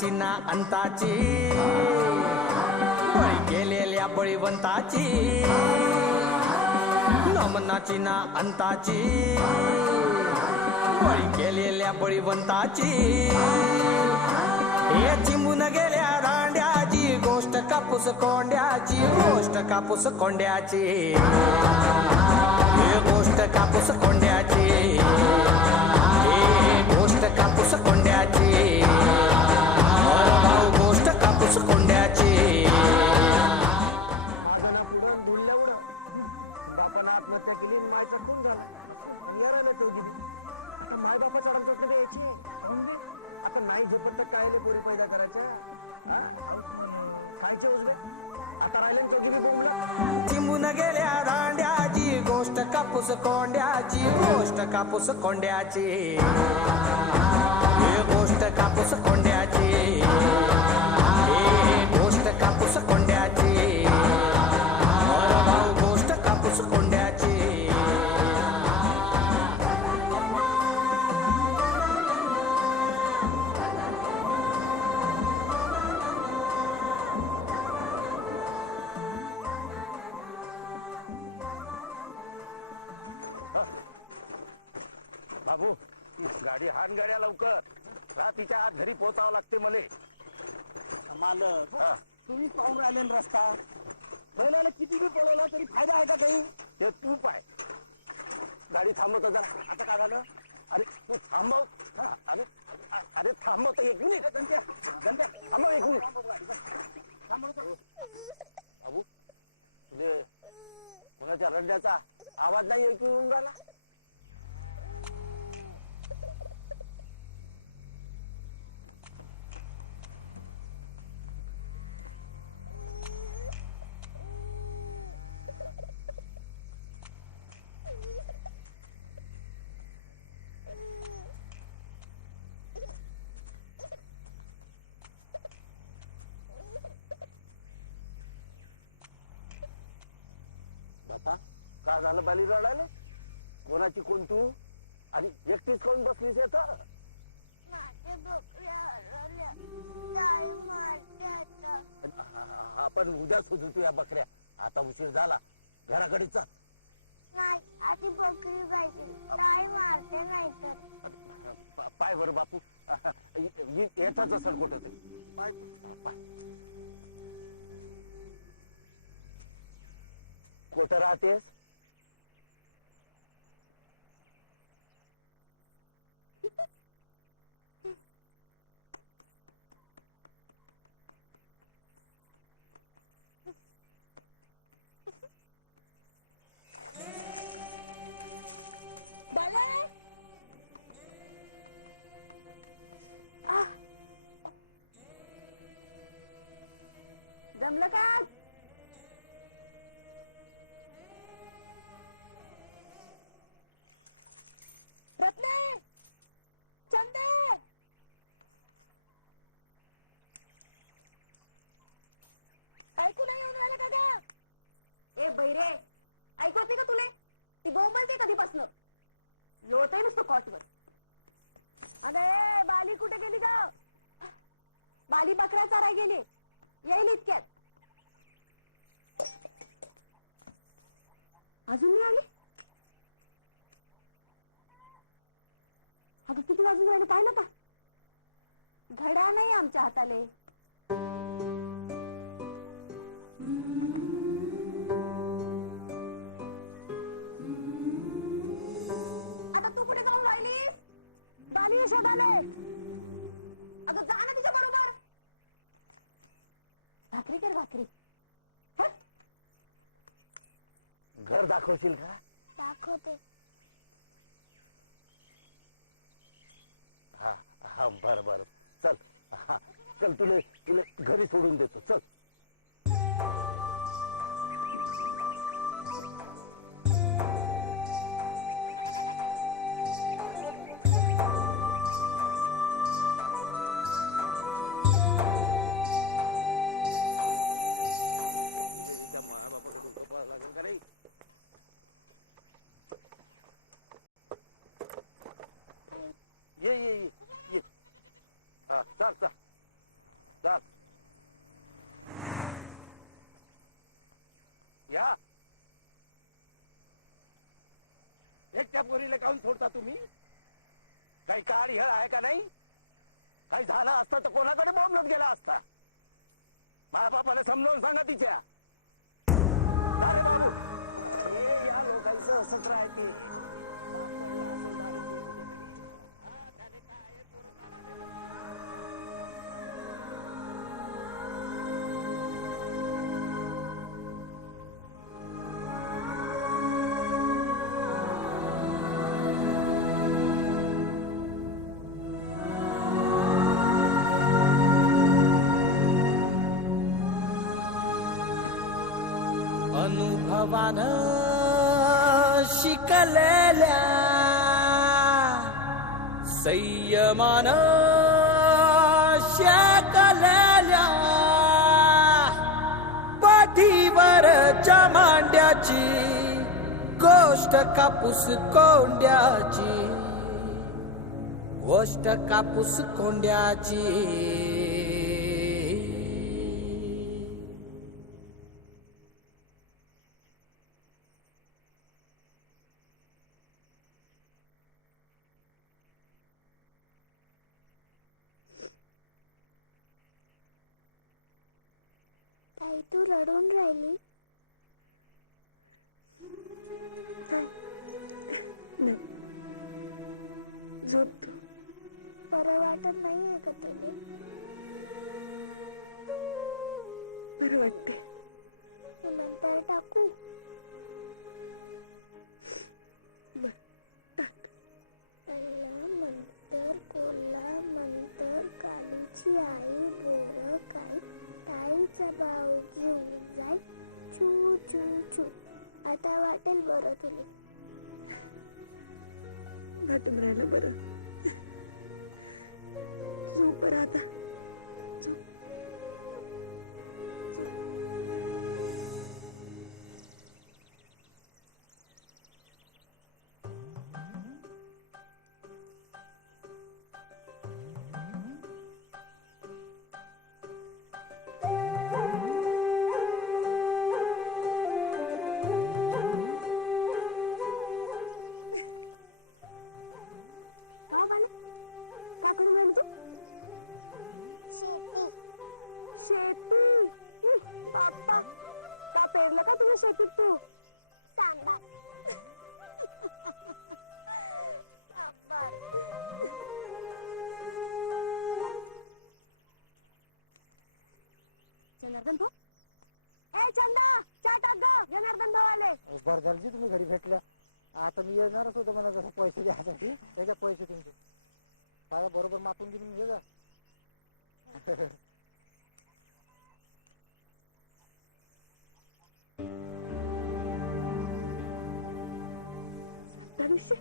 नमनाची ना अंताची बळी केलेल्या बळीवंताची नमनाची ना अंताची बळी केलेल्या बळीवंताची हे चिंबून गेल्या दांड्याची गोष्ट कापूस कोंड्याची गोष्ट कापूस कोंड्याची हे गोष्ट कापूस कोंड्याची हे गोष्ट कापूस कोंड्याची भाऊ गोष्ट कापूस कोंड्याची मागं ना पुढं धुळल्या उडं बापानं आत्महत्या केली आणि मायचा खून झाला आणि यारायला चौघी बी आता माय बापा चढण चोटणं बी यायचे काऊन बे आता नाही झेपत तर कायले पोरी पैदा करायच्या हाऊस म्हण खायचे उजबे आता राहिले चौघी बी बोंबला चिंबून गेल्या दांड्याची गोष्ट कापूस कोंड्याची गोष्ट कापूस कोंड्याची हे गोष्ट कापूस कोंड्याची हे गोष्ट कापूस कोंड्याची भाऊ गोष्ट कापूस कोंड्याची बाबू गाडी हाण गाड्या लवकर रात्रीच्या आत घरी पोहोचावं लागते मले मालक हा. तुम्ही पाहून राहिले ना रस्ता बैलाला किती बी पळवला तरी फायदा आहे का काही ते तू पाय गाडी थांबवतो जरा आता काय झालं अरे तू थांबव अरे अरे थांबवतो एक मिनिट गंत्या गंत्या थांबव एक मिनिट थांबवतो बाबू तुले कोणाच्या रडण्याचा आवाज नाही ऐकू येऊन राहिला बापा का झालं बाली रडायला कोणाची कोण तू आणि एकटीच कोण बसलीस येतं माझ्या बकऱ्या हरवल्या ताई मारते आता आपण उद्या शोधू तू या बकऱ्या आता उशीर झाला घराकडे चाल नाही आधी बकरी पाहिजे ताई मारते नाही तर अरे, पाय बर बापू येतच असेल कुठं तरी पाय पाय कुठं राहतेस बाले जमलं का रत्ने चंदे ऐकू नाही येऊन राहिलं का ग? ए बैरे ऐकू होते का तुले ती बोंबलते कधीपासनं लोळतय नुसतं कॉटवर अगे बाली कुठे गेली ग? बाली बकऱ्या चाराय गेली येईल इतक्यात अजून नाही आली अगं किती वाजून राहिले पाहिलं का घड्याळ नाही आमच्या हाताले आता तू कुठे जाऊन राहिलीस बाली शोधाले अगं जा ना तिच्या बरोबर भाकरी कर भाकरी घर दाखवशील का दाखवते हा हा बर बर चल हा चल तुले तुले घरी सोडून देतो चल मायाबापाकडे उठं लागेल का नाही ये ये ये ये हा चाल चाल चल या एकट्या पोरीला काऊन सोडता तुम्ही? काही काळ हेळ आहे का नाही? काही झालं असतं तर कोणाकडे बोंबलत गेला असता? माझ्या बापाला समजावून सांगा तिच्या. जा रे बाबू. अरे या लोकांचं असंच राहते. बाप पडला असेल दारू पिऊन कुठेतरी. हा, त्याने काय आहे, पोरं काढायला नको. अनुभवान शिकलेल्या संयमान शाकलेल्या पाठीवरच्या मांड्याची गोष्ट कापूस कोंड्याची, गोष्ट कापूस कोंड्याची. ताई तू रडून राहिली. नाही, झोप तू. बरं वाटत नाहीये का तुले? बरं वाटते. मी मंतर टाकू? बर टाक. अल्ला मंतर, कोल्हा मंतर, कालूची आई बोर काई, ताईचा भाऊ घेऊन जाई, चू चू चू. आता वाटेल बरं तुले. वाटून राहिलं बरं. झोप बरं आता. झोप झोप. का बाले? का करून राहिली तू? शेती. शेती? बाप्पा, का पेरलं का तुझ्या शेतीत तू? सांबार. सांबार. जनार्दन भाऊ, ए चंदा, चहा टाक ग. जनार्दन भाऊ आले. बरं झालं जी तुम्ही घरी भेटल्या. आता मी येणारच होतो मला जसं पैसे द्यायसाठी. हे घ्या पैसे तुमचे. पाया बरोबर मापून घेऊन घे जा. भविष्य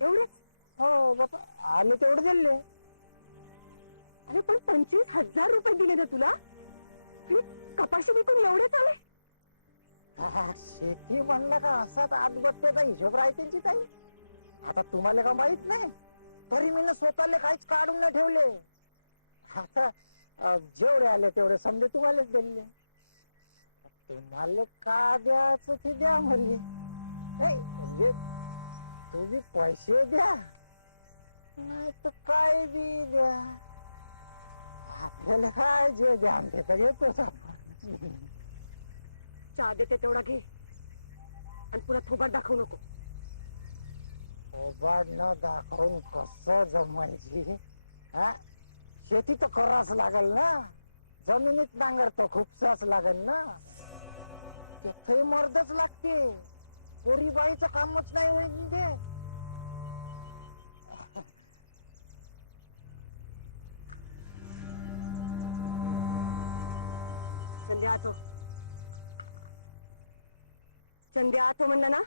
एवढेच? हो बापा, आले तेवढे दिले. अरे पण 25,000 रुपये दिले ना तुला, आणि कपाशी विकून एवढेच आले? शेती म्हणलं का असाच आतबट्ट्याचा हिशोब राहते त्यांची ताई. आता तुम्हाला का माहित नाही, तरी मी स्वतःला काहीच काढून नाही ठेवले. आता जेवढे आले तेवढे समजे तुम्हालाच दिले. तुम्हाला का द्यायचं ते द्या म्हणले. नाही म्हणजे तुम्ही पैसे द्या नाही तर काय बी द्या, आपल्याला काय जे द्या ते तर घेतोच आपण. चहा देते तेवढा घे, आणि पुन्हा थोबाड दाखवू नको. थोबाड न दाखवून कसं जमायची? हा, शेती तर करावंच लागल ना. जमिनीत नांगर तर खूपसाच लागल ना. तिथे मर्दच लागते, पोरी बाईचं कामच नाही होईल ते. चंद्या आतो, चंद्या आतो म्हणलं ना.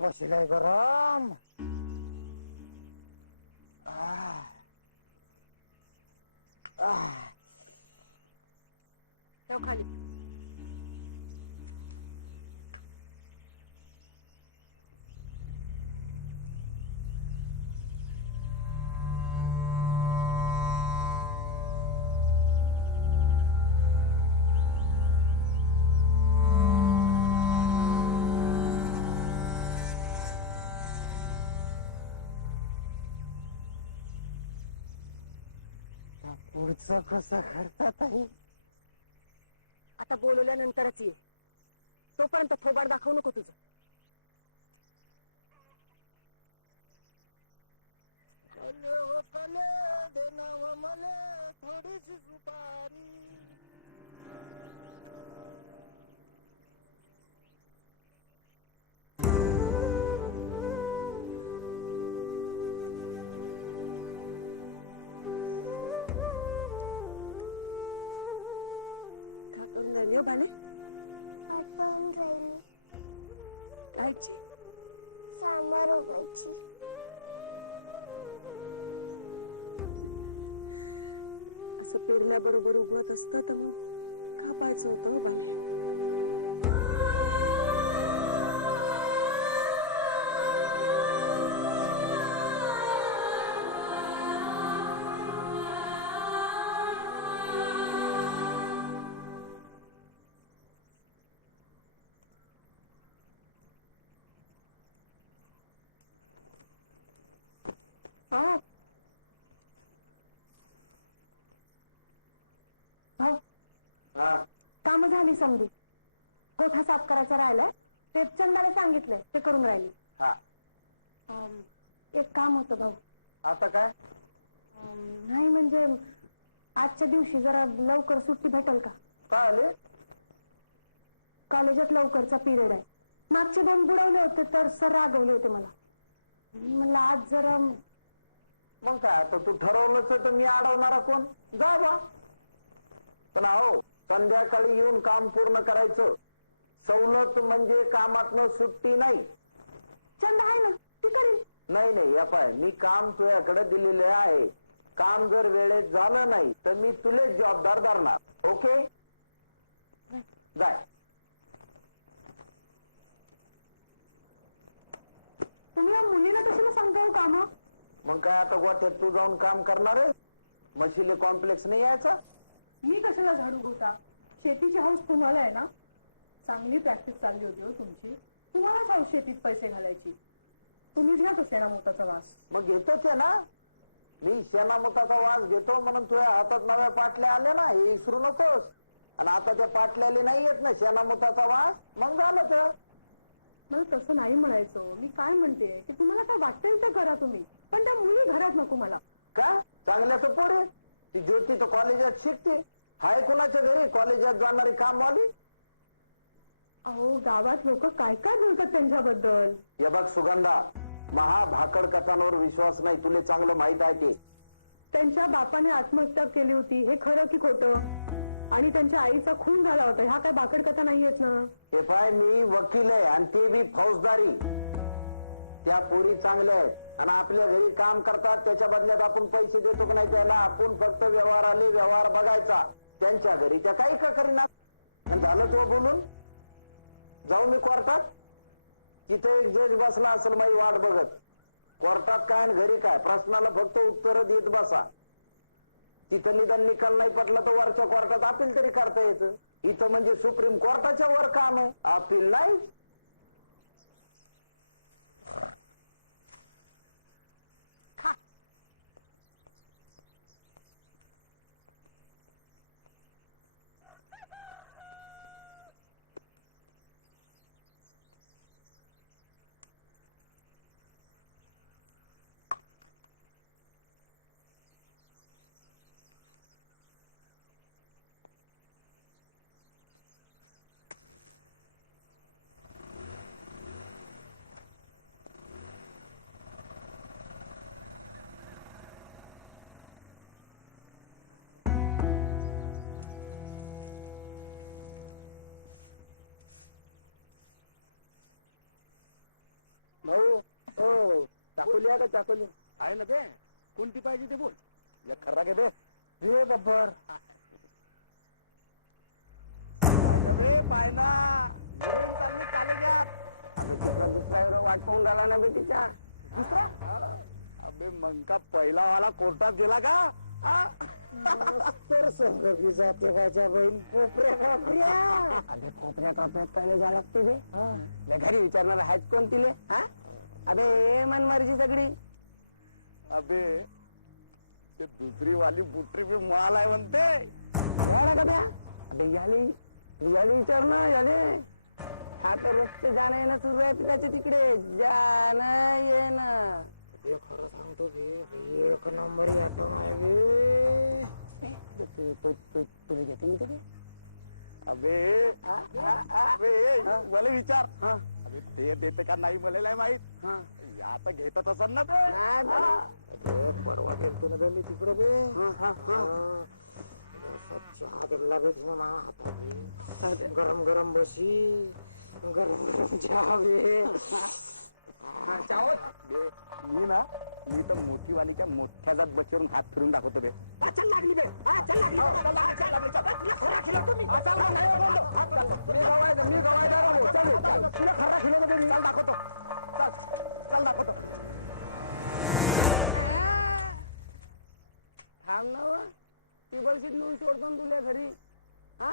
बसलाय गरम. ठेव खाली. आता पुढचं कसं करतात आई? आता बोलवल्यानंतरच ये. तोपर्यंत थोबाड दाखवू नको तुझं. कले हो कले दे नाव मले थोडीशी सुपारी. का करून राहिली हो बाले? आठवण राहिली कायची? सांबार उगायची. असं पेरल्याबरोबर उगवत असतं तर मग कापायचं होतं हो बाले. हो काम झाली समधी. गोठा साफ करायचा राहिलाय ते चंदाला सांगितलंय ते करून राहिली. हा एक काम होतं भाऊ. आता काय? नाही म्हणजे आजच्या दिवशी जरा लवकर सुट्टी भेटेल का? काय आले? कॉलेजात लवकरचा पिरियड आहे. मागचे 2 बुडवले होते तर सर रागवले होते मला. म्हणलं आज जरा. मग काय आता तू ठरवलंच तर मी अडवणारा कोण? जा बा. पण अहो संध्याकाळी येऊन काम पूर्ण करायचं. सवलत म्हणजे कामातनं सुट्टी नाही. चंद आहे ना ती करील. नाही नाही या पाय मी काम तुझ्याकडे दिलेले आहे. काम जर वेळेत झालं नाही तर मी तुलेच जबाबदार धरणार. ओके जाय. तुम्ही या मुलीला कशाला सांगता काम? मग काय आता गोठ्यात तू जाऊन काम करणार आहे? म्हशीले कॉम्प्लेक्स नाही यायचा? मी कशाला झाडू गोटा? शेतीची हौस तुम्हाला आहे ना. चांगली प्रॅक्टिस चालली होती हो तुमची. तुम्हालाच हौस शेतीत पैसे घालायची. तुम्हीच घ्या तो शेणामोताचा वास. मग घेतोच आहे ना मी. शेणामताचा वास घेतो म्हणून तुझ्या हातात नव्या पाटल्या आल्या ना हे विसरू नकोस. आणि आता त्या पाटल्याले नाही येत ना शेणामताचा वास. मग झालं तर. मला तसं नाही म्हणायचं. मी काय म्हणते की तुम्हाला काय वाटेल ते करा तुम्ही, पण त्या मुली घरात नको मला. का चांगल्याच पोरे? ती ज्योती तर कॉलेजात शिकते. हाय कुणाच्या घरी कॉलेजात जाणारी कामवाली? अहो गावात लोक काय काय बोलतात त्यांच्याबद्दल. हे बघ सुगंधा, महाभाकड कथांवर विश्वास नाही. तुले चांगलं माहित आहे ते. त्यांच्या बापाने आत्महत्या केली होती हे खरं की खोटं? आणि त्यांच्या आईचा खून झाला होता ह्या काय भाकड कथा नाहीयेत ना. हे पाय मी वकील आहे आणि ते बी फौजदारी. त्या पोरी चांगल्या आहेत आणि आपल्या घरी काम करतात. त्याच्या बदल्यात आपण पैसे देतो का नाही त्याला? आपण फक्त व्यवहार आले व्यवहार बघायचा. त्यांच्या घरी त्या काही का करीनात. झालं तो बोलून जाऊ मी कोर्टात. तिथे एक जज बसला असेल माझी वाट बघत. कोर्टात काय आणि घरी काय प्रश्नाला फक्त उत्तर देत बसा. तिथं निदान निकाल नाही पटला तर वरच्या कोर्टात अपील तरी करता येतं. इथं म्हणजे सुप्रीम कोर्टाच्या वर काम आहे. अपील नाही. भाऊ हो चाकोली आहे का? चाकोली आहे ना बे. कोणती पाहिजे ते बोल. एक खर्रा घे बे. रे गब्बर पाय ना बे पाय ना. हिरोईन चालली कॉलेजात. अबे तिकडा दुसरा हिरो वाट पाहून राहिला ना बे तिच्या. दुसरा? अबे मग का पहिला वाला कोर्टात गेला का? तर संघ बी जाते काच्या बहीण कोपऱ्या कापऱ्या. अबे कोपऱ्या कापऱ्यात काय जा लागते बे? मी घरी विचारणार आहेच कोण तिले? अबे मनमर्जी सगळी. अबे ते दुसरी वाली बुटरी भी माल आहे म्हणते. का ब्या अबे याली विचार ना याले. हा तर रोजचं जाणं येणं सुरू आहे त्याच्या तिकडे जाणं येणं. बे खरं सांगतो बे बे एक नंबर आयटम आहे बे. तुला घेते म्हणते ते. अबे अबे मला विचार. हा अबे ते देते का नाही मला नाही माहित. हा आता घेतात असं ना बे. नाही बे परवा गेलतो ना बे मी तिकडे बे. हा असा चहा दिला बे तिने मा हातात बे. गरम गरम बशी गरम गरम चहा बे. बे मी तर मोठी वालीच्या मोठ्या जात बचवरून हात फिरून दाखवतो बे. चल लागली बे. चल लागली तुला खरा खिलवतो मी. मी गवायदार तुला खरा खिलवतो बे मी. चल दाखवतो. चल दाखवतो. थांब ना टेबल शीट नेऊन सोडतो तुला घरी. हा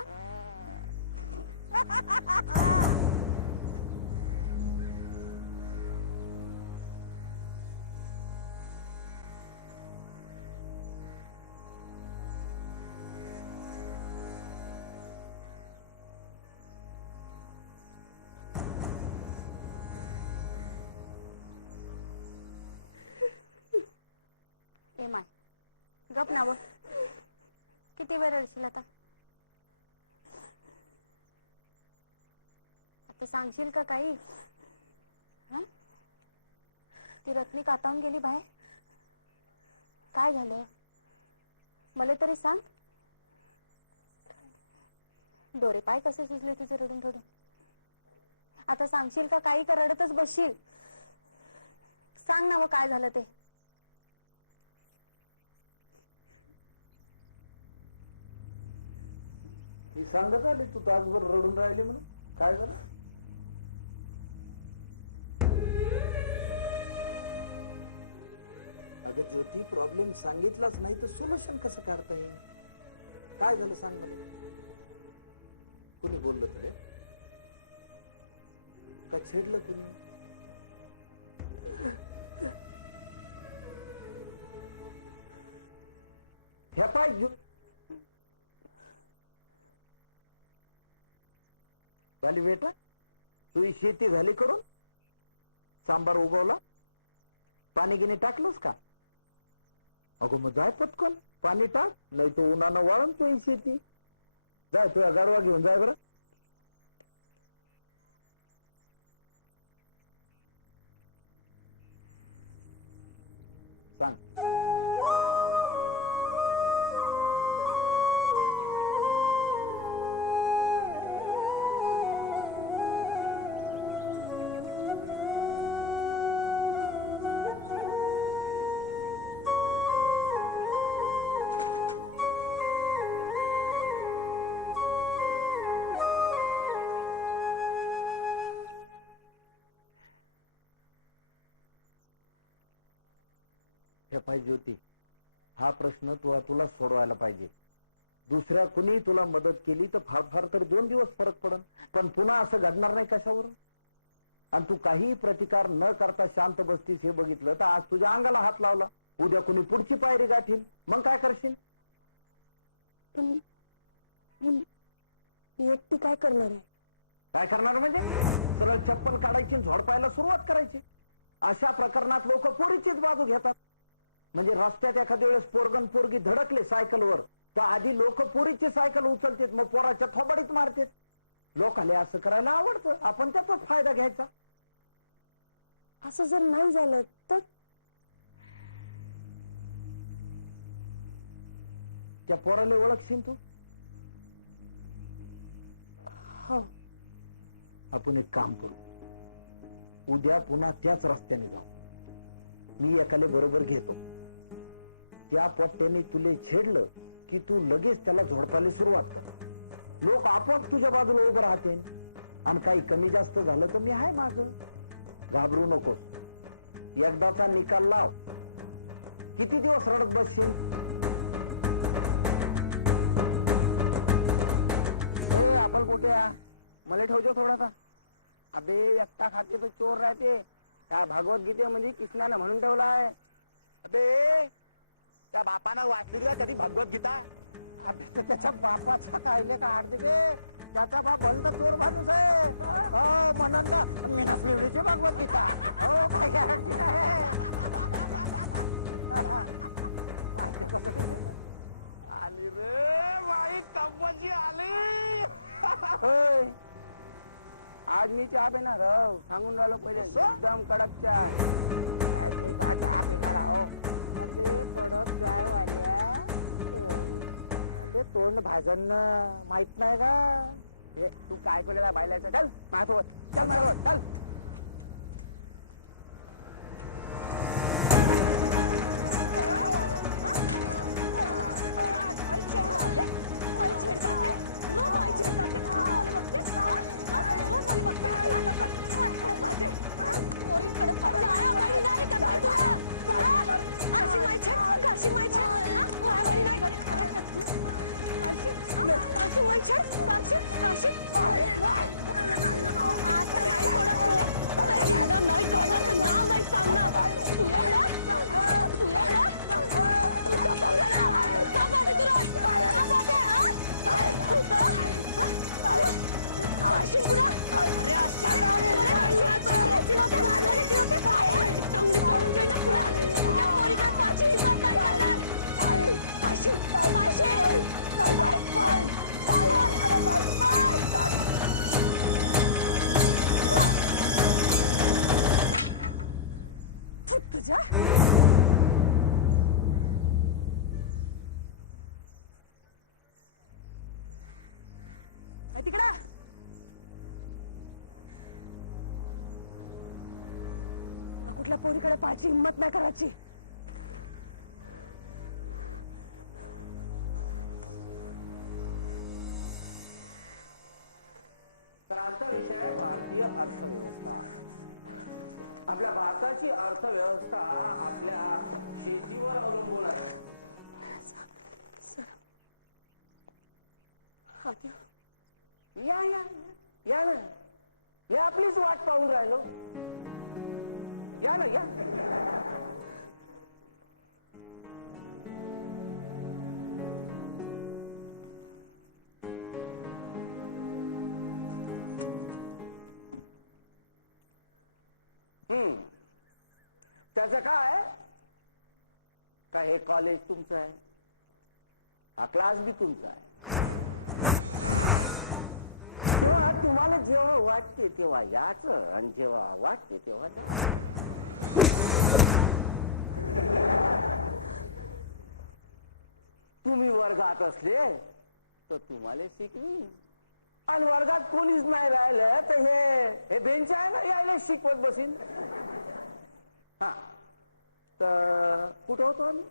ए माय गप ना व किती वेळ रडशील आता. आता सांगशील का काही. हा ती रत्नी कातावून गेली बाहेर. काय झालं मला तरी सांग. डोरे पाय कसे सुचले तुझे रडून रडून. आता सांगशील का काही का रडतच बसशील. सांग ना व काय झालं ते. ही सांगत आली तू तासभर रडून राहिली म्हणून. काय झालं. अगं ज्योती प्रॉब्लेम सांगितलाच नाही तर सोल्युशन कसं काढता येईल. काय झालं सांग मला. कुणी बोललं तुले का छेडलं कुणी. ह्या पाय झाली बेटा तुझी शेती झाली करून. सांबार उगवला पाणी गिनी टाकलंस का. अगो मग जाय पटकन पाणी टाक नाही तो उन्हानं वाळून तुझी शेती. जाय तुझ्या गाडवा घेऊन जाय बरं. सांग. हे पाहिजे ज्योती हा प्रश्न तुला सोडवायला पाहिजे. दुसऱ्या कुणी तुला मदत केली तर फार फार तर 2 दिवस फरक पडन. पण पुन्हा असं घडणार नाही कशावरून. आणि तू काही प्रतिकार न करता शांत बसतीस हे बघितलं तर आज तुझ्या अंगाला हात लावला. उद्या कुणी पुढची पायरी गाठील मग काय करशील. पण मी एकटी काय करणार आहे. काय करणार म्हणजे सरळ चप्पल काढायची झोडपायला सुरुवात करायची. अशा प्रकरणात लोक पोरीचीच बाजू घेतात. म्हणजे रस्त्यात एखाद्या वेळेस पोरगन पोरगी धडकले सायकलवर तर आधी लोक पोरीची सायकल उचलतात मग पोराच्या थोबाडीत मारतात. लोकांना असं करायला आवडतं. आपण त्याचाच फायदा घ्यायचा. असं जर नाही झालं तर. त्या पोराला ओळखशील तू. हो आपण एक काम करू उद्या पुन्हा त्याच रस्त्याने जाऊ. मी एकाले बरोबर घेतो. त्या पोट्ट्याने तुले छेडलं की तू लगेच त्याला झोडपायला सुरुवात कर. लोक आपोआप तुझ्या बाजूला उभं राहतील. आणि काही कमी जास्त झालं तर मी आहे माग. घाबरू नकोस. एकदाचा निकाल लाव. किती दिवस रडत बसशील. आपण पोट्या मला ठेवજો थोडासा. अबे एकटा खाते तो चोर राहते. त्या भगवद्गीतेमध्ये कृष्णाने म्हणून ठेवलाय. अबे त्या बापानं वाचली का कधी भगवद्गीता? अबे तर त्याच्या बापाचा कायले का हाड बे, त्याचा बाप भलता चोर माणूस आहे. हो म्हणून का मीना पिवळीची भगवद्गीता. हो काय गॅरंटी नाही. माहिती कसं तुझे? आली रे बाई कंपची आली. होय. आज मी चहा पिणार हो, सांगून राहिलो पहिले. एकदम कडक चहा आहे. चहा पिणारा हो. अबे कडक चाय वाल्या, अबे तोंड भाजन माहित नाही का? हे तू काय केलेला बायलाचा? चल माझ्यासोबत, चल माझ्यासोबत, चल. नाही काढलं तर नाव नाही सांगणार. तू एवढा तू एवढा तू का पाहुण्याला का पाहते तू रोज का पाहते तू तर पाशील पुन्हा. अरे चांगली पडून जाईल ना पुन्हा. तुझ्या पोरीकडे पाची हिंमत नाही करणार. पाशी पाशी तुझ्या तिकडा कुठल्या पोरीकडे पाहायची हिंमत नाही करायची. तर आजचा विषय आहे भारतीय अर्थव्यवस्था. आपल्या भारताची अर्थव्यवस्था आपल्या शेतीवर अवलंबून आहे. या या या ना, हे आपलीच वाट पाहून राहिलो. या ना या. त्याचं काय का हे कॉलेज तुमचं आहे, हा क्लास बी तुमचा आहे. तेव्हा तुम्हाला जेव्हा वाटते तेव्हा याचं आणि जेव्हा वाटते तेव्हा जा. तुम्ही वर्गात असले तर तुम्हाला शिकवी, आणि वर्गात कोणीच नाही राहिलं तर हे बेंच आहे ना, यायला शिकवत बसीन. हा तर कुठं होतो आम्ही?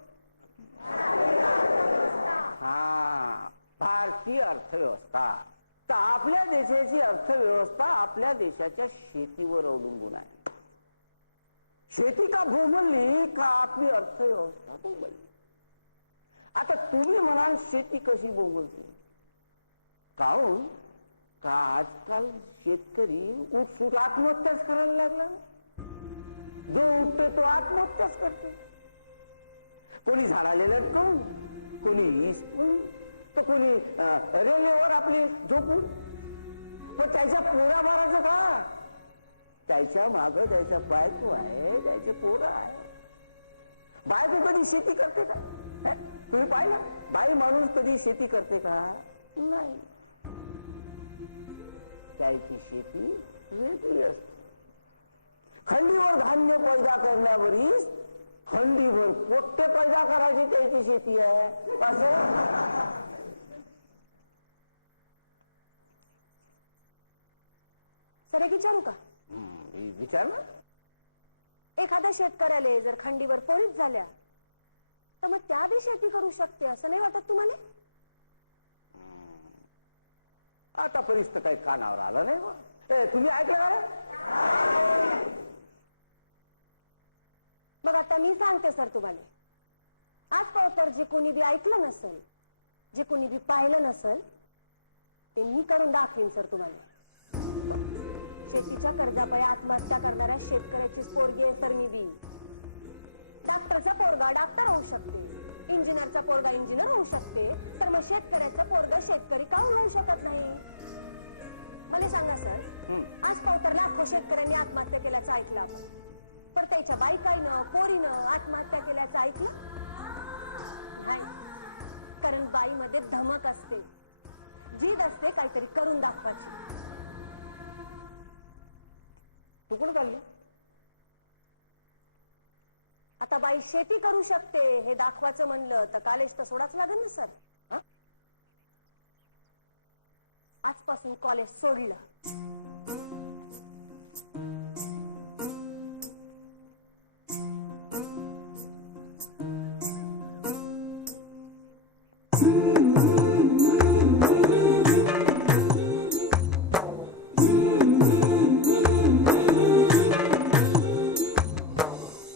हा, भारतीय अर्थव्यवस्था. तर आपल्या देशाची अर्थव्यवस्था आपल्या देशाच्या शेतीवर अवलंबून आहे. शेती का बोंबलली का आपली अर्थव्यवस्था बोंबलली. आता तुम्ही म्हणाल शेती कशी बोंबलते, काहून का आजकाल शेतकरी उठसूट आत्महत्याच करायला लागला. जो उठते तो आत्महत्याच करते. कोणी झाडाले लटकून, कोणी इसपून, तर कोणी रेल्वेवर आपली झोपून. पण त्याच्या पोराबाराचं का? त्याच्या माग त्याचा बायको आहे, त्याचे पोरं आहे. बायको कधी शेती करते का? तुम्ही पाहिलं बाई माणूस कधी शेती करते का? नाही. त्याची शेती वेगळी असते. खंडीवर धान्य पैदा करण्यावरीच खंडीभर पोट्टे पैदा करायची त्याची शेती आहे. असं सर एक विचारू का? विचार ना. एखाद्या शेतकऱ्याला जर खंडीवर पोरीच झाल्या तर मग त्या बी शेती करू शकते असं नाही वाटत तुम्हाला? आतापर्यंत काही कानावर आलं नाही बा. तुम्ही ऐकलं का रे? मग आता मी सांगते सर तुम्हाला. आज तर जे कोणी बी ऐकलं नसल, जे कोणी बी पाहिलं नसल, ते मी करून दाखवीन सर तुम्हाला. शेतीच्या कर्जापायी आत्महत्या करणाऱ्या शेतकऱ्याचीच पोरगी आहे सर मी बी. डॉक्टरचा पोरगा डॉक्टर होऊ शकते, इंजिनियरचा पोरगा इंजिनियर होऊ शकते तर मग शेतकऱ्याचा पोरगा शेतकरी काऊन होऊ शकत नाही? मला सांगा सर, आज पावतर लाखो शेतकऱ्यांनी आत्महत्या केल्याचं ऐकलं आपण, पण त्याच्या बायकाईनं पोरीनं आत्महत्या केल्याचं ऐकलं नाही. कारण बाईमध्ये धमक असते, जीद असते काहीतरी करून दाखवायची. तू कोण चालली? आता बाई शेती करू शकते हे दाखवायचं म्हणलं तर कॉलेज तर सोडाच लागेल ना सर. आजपासून कॉलेज सोडलं.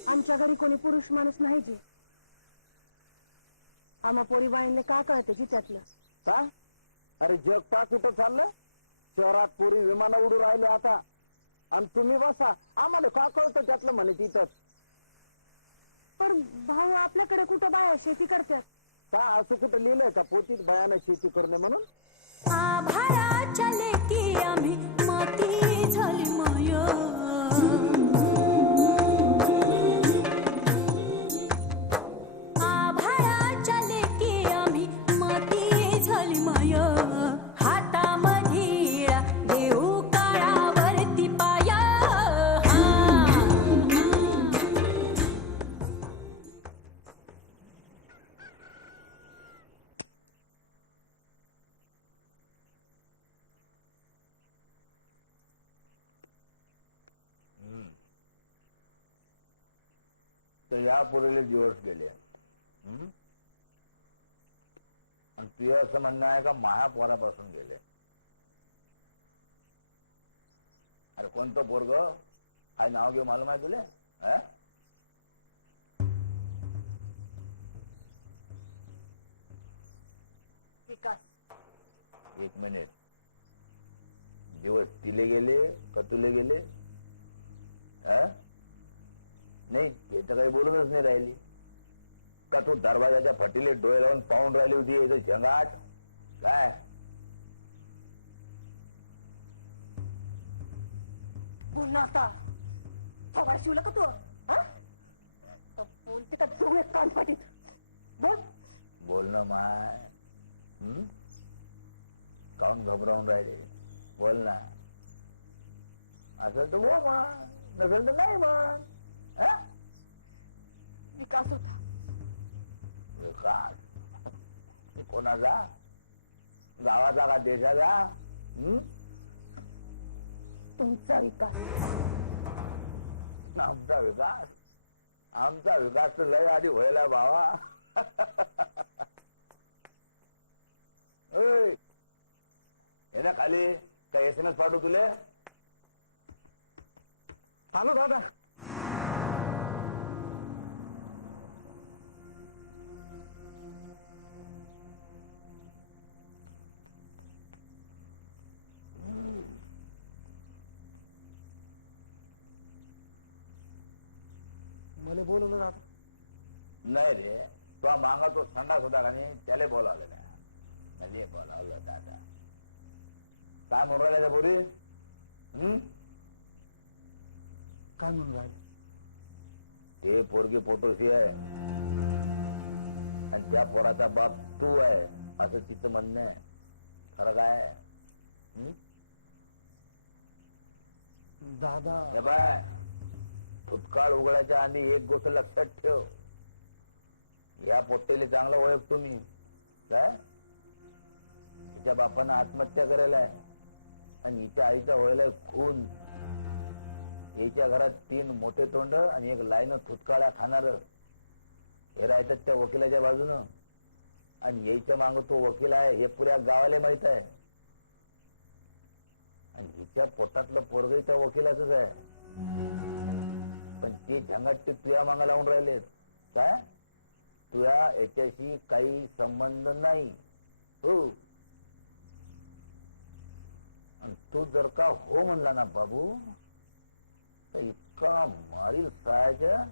आमच्या घरी कोणी पुरुष माणूस नाही जी. आम्हा पोरी बाळींले का कळते जी त्यातलं? का? अरे जग पा कुठं चाललं? शहरात पोरी विमान उडू राहिले आता, आणि तुम्ही बसा आम्हाला का कळतं त्यातलं म्हणे तिथंच. पण भाऊ आपल्याकडे कुठं बाया शेती करतात का? असं कुठं लिहिलंय का पोतीत बायानं शेती करू नये म्हणून? आभाळाच्या लेकी आम्ही माती झाली माय, आभाळाच्या लेकी आम्ही माती झाली माय, हातामध्ये देऊ काळावरती पाया. तर या पोरीले दिवस गेले, आणि तुझं असं म्हणणं आहे का माया पोरापासून गेले? अरे कोणतं पोरग काय नाव घेऊ मालूम आहे तुले? विकास. एक मिनिट, दिवस तिले गेले का तुले गेले? नाही ते तर काही बोलूनच नाही राहिली का? तू दरवाजाच्या फटीले डोळे लावून पाहून राहिली होती याचं झंगाट काय? बोल ना आता, थोबाड शिवलं का तू? तर बोलते का देऊ एक कानफाटीत? बोल. बोल ना माय. काऊन घबरावून राहिले? बोल ना. असेल तर हो म्हण, नसेल तर नाही म्हण. विकास होता. विकास कोणाचा? गावाचा का देशाचा? तुमचा विकास. आमचा विकास? आमचा विकास तर लय आधी व्हायला बाबा. ये ना खाली, काय SMS पाठवू तुले? आलो दादा. मला बोलवलं दादा? नाही रे, तो मागा तो संडास होता का नाही, त्याला बोलावलं नाही, मला बोलावलं दादा. काय म्हणून राहिल्या त्या पोरी? काय म्हणून राहिले? ते पोरगी पोटोशी आहे आणि त्या पोराचा बाप तू आहे असं तिचं म्हणणं आहे. खरं काय? दादा हे बाय, भूतकाळ उघडायच्या आधी एक गोष्ट लक्षात ठेव, या पोट्टेले चांगला ओळखतो मी. काय? हिच्या बापानं आत्महत्या करायला आहे आणि हिच्या आईचा व्हायलाय खून. याच्या घरात 3 मोठे तोंड आणि एक लाईन थुतकाळ्या खाणार हे राहतात त्या वकिलाच्या बाजूनं, आणि यायच्या माग तो वकील आहे हे पुऱ्या गावाला माहित आहे. आणि हिच्या पोटातलं पोरगही त्या वकिलाचंच आहे, पण ते झंगाटे तुया मागा लावून राहिलेत. काय? तुया याच्याशी काही संबंध नाही. हो, आणि तू जर का हो म्हणला ना बाबू, तर इतका मारील सायाच्या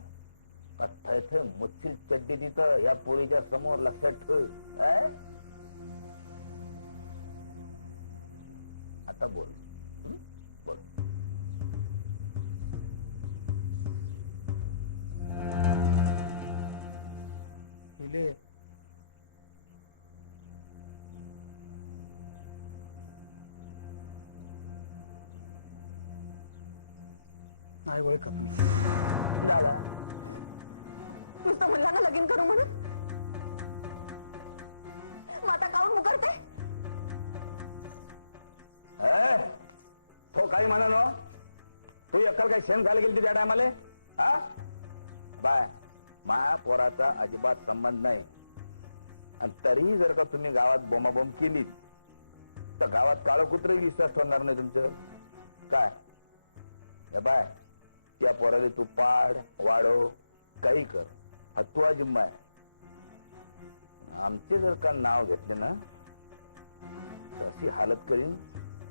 का थय थय मुच्छील चड्डी तिथं या पोरीच्या समोर लक्षात ठेव काय? आता बोल बोल. हिले नाही ओळखत मी. झाला तूच तर म्हणला ना लगीन करू म्हणून. मग आता काऊन मुकरते? तो काही म्हणा नो. तू अक्कल काही शेण खायला गेली त्या टायमाले. हा बाय माया पोराचा अजिबात संबंध नाही. आणि तरीही जर का तुम्ही गावात बोंबाबोंब केली तर गावात काळं कुत्रही विश्वास ठेवणार नाही तुमचं. काय बाय त्या पोराला तू पाड वाढव काही कर, हा तुझा जिम्मा आहे. आमचे जर का नाव घेतले ना तर अशी हालत करीन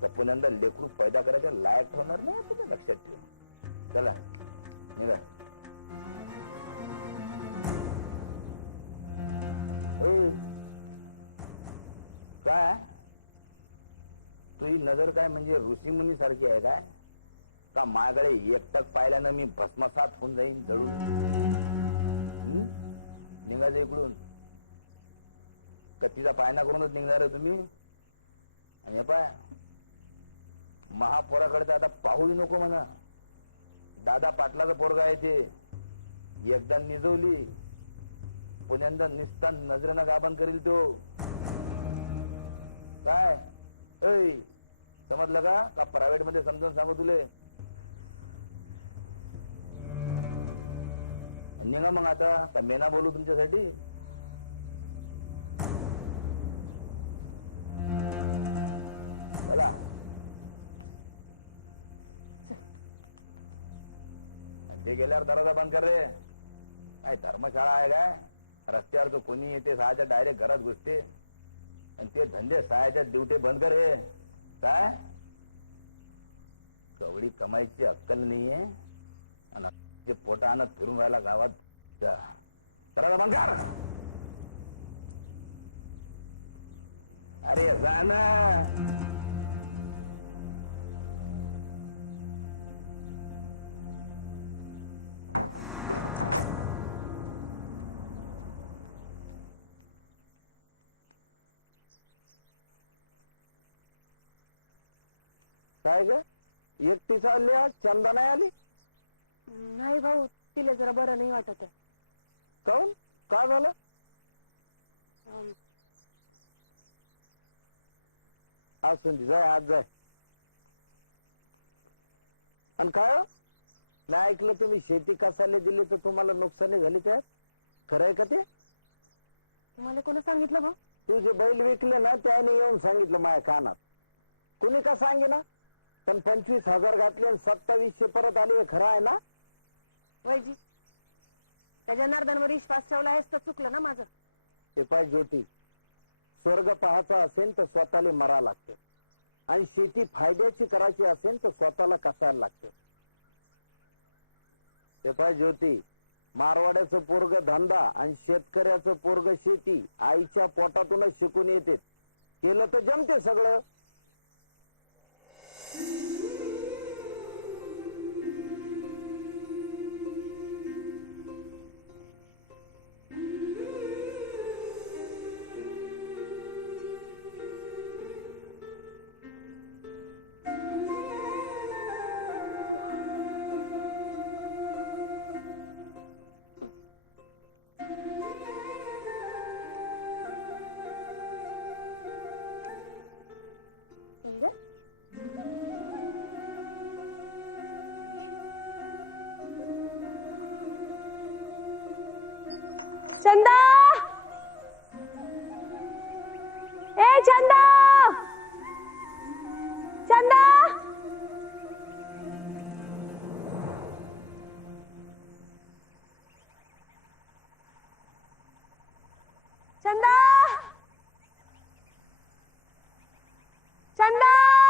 तर पुण्यांदा लेकरू पैदा करायच्या लायक ठेवणार नाही. तुम्ही लक्षात ठेव. चला निघा. काय तुझी नजर काय म्हणजे ऋषीमुनी सारखी आहे काय? का माझ्याकडे एकटक पाहिल्यानं मी भस्मसात होऊन जाईन जळून? निघायचं इकडून. कत्तीचा पायना करूनच निघणार आहे तुम्ही. आणि पाय महापोराकडे तर आता पाहूही नको म्हणा. दादा पाटलाचा पोरगा आहे ते. एकदा निजवली पुण्यांदा निस्ता नजरेनं गाबन करील तो. काय समजलं का प्रायव्हेट मध्ये समजावून सांगू तुले. निघा मग आता. का मेना बोलू तुमच्यासाठी? चला. ते गेल्यावर दरवाजा बंद कर रे. काय धर्मशाळा आहे काय? रस्त्यावर तो कोणी येते सहाच्या डायरेक्ट घरात घुसते. आणि ते धंदे सहाच्या ड्युटी बंद कर हे. काय कवडी कमाईची अक्कल नाहीये आणि पोटा आणत फिरून राहिला गावात. दरवाजा बंद कर. अरे जा ना. काय ग एकटी चालली आज? चंदा नाही आली? नाही भाऊ, तिला जरा बरं नाही वाटत आहे. काऊन? का झालं? असून जाय आज जाय. आणि काय मी ऐकलं तुम्ही शेती कसाले दिली तर तुम्हाला नुकसानी झाली त्यात? खरंय का ते? तुम्हाला कोण सांगितलं भाऊ? तू जे बैल विकले ना त्याने येऊन सांगितलं माझ्या कानात. कुणी का सांगे ना. पण 25,000 घातले आणि 2700 परत आले. खरं आहे ना? वैजी त्या जनार्दनवर विश्वास ठेवला आहेस तर चुकलं ना माझं. ते पाय ज्योती, स्वर्ग पाहायचा असेल तर स्वतःला मरा लागतं. आणि शेती फायद्याची करायची असेल तर स्वतःला कसायला लागतं. ते पाय ज्योती, मारवाड्याचं पोरग धंदा आणि शेतकऱ्याचं पोरग शेती आईच्या पोटातूनच शिकून येते. केलं तर जमते सगळं. चंदा, ए चंदा, चंदा, चंदा, चंदा.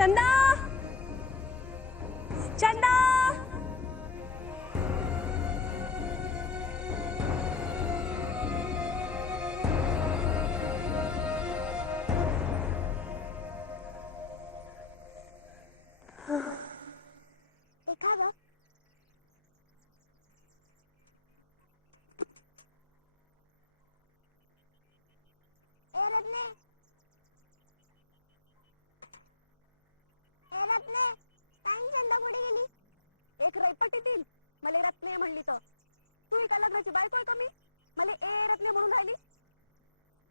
चंदा चंदा एखादं ए रत्ने ताई चंदा कुठे गेली? एक रैपटीतील मला रत्ने म्हणली तर तू एका लग्नाची बायको आहे का मी मला ए रत्ने म्हणून राहिली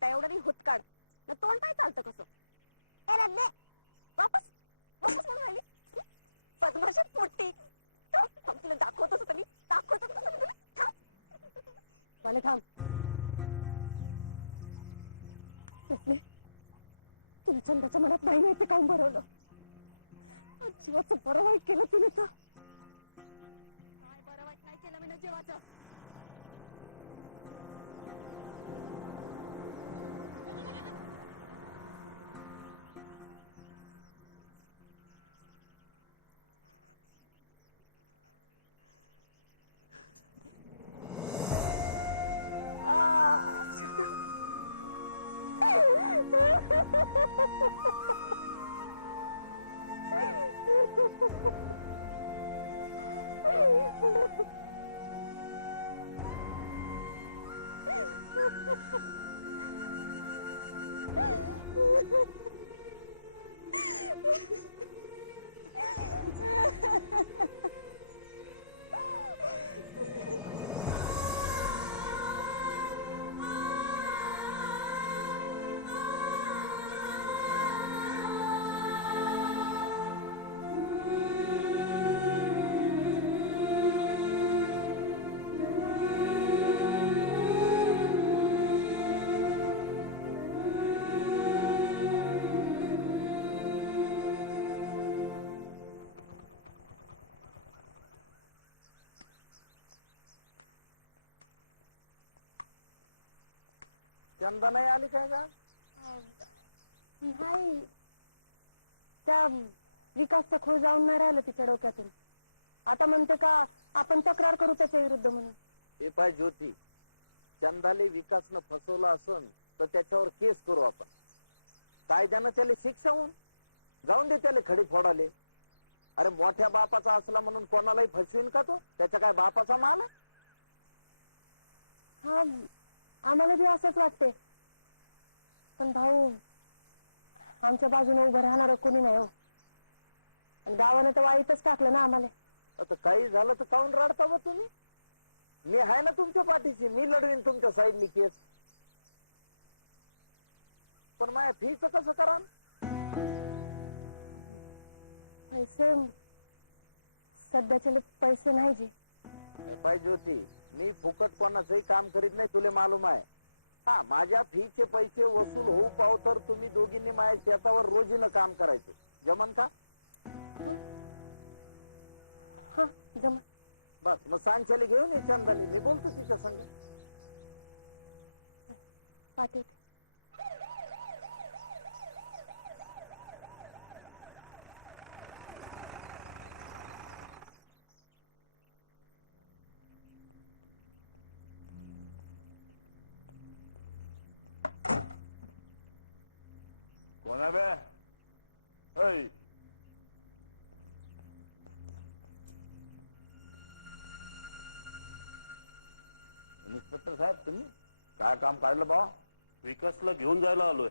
त्या एवढं नाही होत काढ न तोंड पाय चालतं कसं ए रत्ने वापस वापस म्हणून राहिली पद्माशी पोट्टी थांब तुला दाखवतोच होतं मी दाखवतोच होतं मी तुला थांब वाले थांब रत्ने तुला चंदाच्या मनात नाही माहिती काऊन भरवलं जीवाचं बरं वाईट केलं तिने तर काय बरं वाईट नाही केलं मी ना जीवाचं चंदा नाही आली काय का? नाही त्या विकासचा खूळ जाऊन नाही राहिलं तिच्या डोक्यातून आता म्हणते का आपण तक्रार करू त्याच्या विरुद्ध म्हणून हे पाय ज्योती, चंदाले विकासनं फसवलं असन तर त्याच्यावर केस करू आपण कायद्यानं त्याला शिक्षा होऊन जाऊन दे त्याला खडी फोडाले. अरे मोठ्या बापाचा असला म्हणून कोणालाही फसवीन का तो? त्याच्या काय बापाचा माल आहे? हा आम्हाला बी असंच वाटते पण भाऊ आमच्या बाजूने उभं राहणार कोणी नाही हो आणि गावानं तर वाईतच टाकलं ना आम्हाला. आता काही झालं तर काऊन रडता बा तुम्ही? मी आहे ना तुमच्या पाठीशी, मी लढवीन तुमच्या साईडनी केस. पण माझ्या फीच कसं करा? पैसे सध्याचे पैसे नाही जी. पाहिजे होती मी फुकट कोणाचंही काम करीत नाही, तुले मालूम आहे. हा माझ्या फीचे पैसे वसूल होऊ पाव तर तुम्ही दोघींनी माझ्या शेतावर रोजीनं काम करायचं जमन का? हा जमा. बस मग सांच्याले घेऊन ये चंदाले, मी बोलतो तिच्या संग. पाठवते. कोणा बे? ऐ इन्स्पेक्टर साहेब तुम्ही काय काम काढलं बा? विकासला घेऊन जायला आलोय.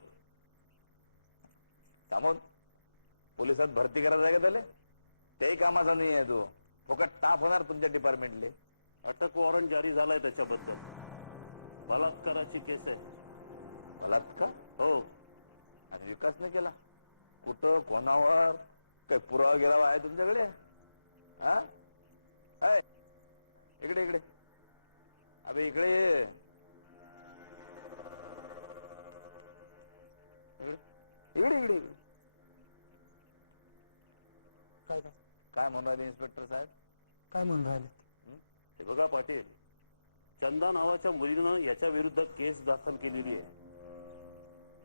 थांबून पोलिसात भरती करायचं आहे का त्याला? तेही कामाचा नाही आहे तो, फुकट ताप होणार तुमच्या डिपार्टमेंटले. अटक वॉरंट जारी झालाय त्याच्याबद्दल. बलात्काराची केस आहे. बलात्कार? हो. आणि विकासने केला? कुठं, कोणावर, काही पुरावा गेला आहे तुमच्याकडे? हा इकडे इकडे अबे इकडे इकडे इकडे इकडे इकडे काय काय म्हणून राहिले इन्स्पेक्टर साहेब? काय म्हणून राहिले? हे बघा पाटील, चंदा नावाच्या मुलीनं याच्या विरुद्ध केस दाखल केलेली आहे.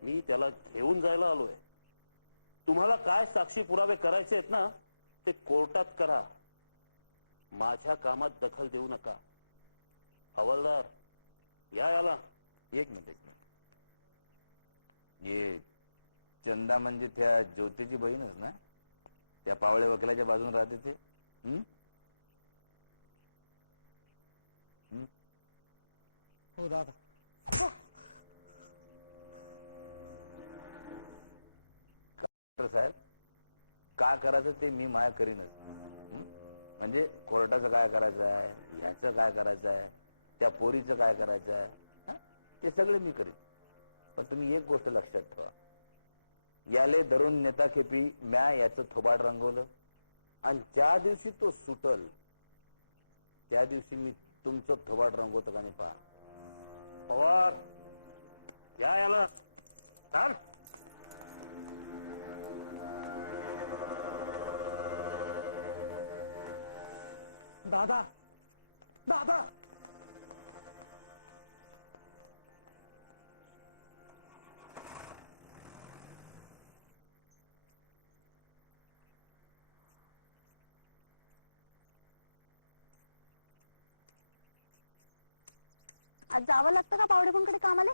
मी त्याला घेऊन जायला आलोय. तुम्हाला काय साक्षी पुरावे करायचे आहेत ना ते कोर्टात करा. माझ्या कामात दखल देऊ नका. हवालदार याला. एक मिनिट. ये चंदा म्हणजे त्या ज्योतीची बहीणच ना, त्या पावळे वकिलाच्या बाजून राहते ते. हो दादा. डॉक्टर साहेब, काय करायचं ते मी माया करीनच. म्हणजे कोर्टाचं काय करायचं आहे, ह्याचं काय करायचं आहे, त्या पोरीचं काय करायचं आहे, ते सगळे मी करीन. पण तुम्ही एक गोष्ट लक्षात ठेवा, याले धरून नेता खेपी म्या याचं थोबाड रंगवलं आणि ज्या दिवशी तो सुटल त्या दिवशी मी तुमचं थोबाड रंगवतो का नाही पहा. पवार याला. चाल. दादा दादा आज जावं लागतं का पावडेपणकडे कामाला?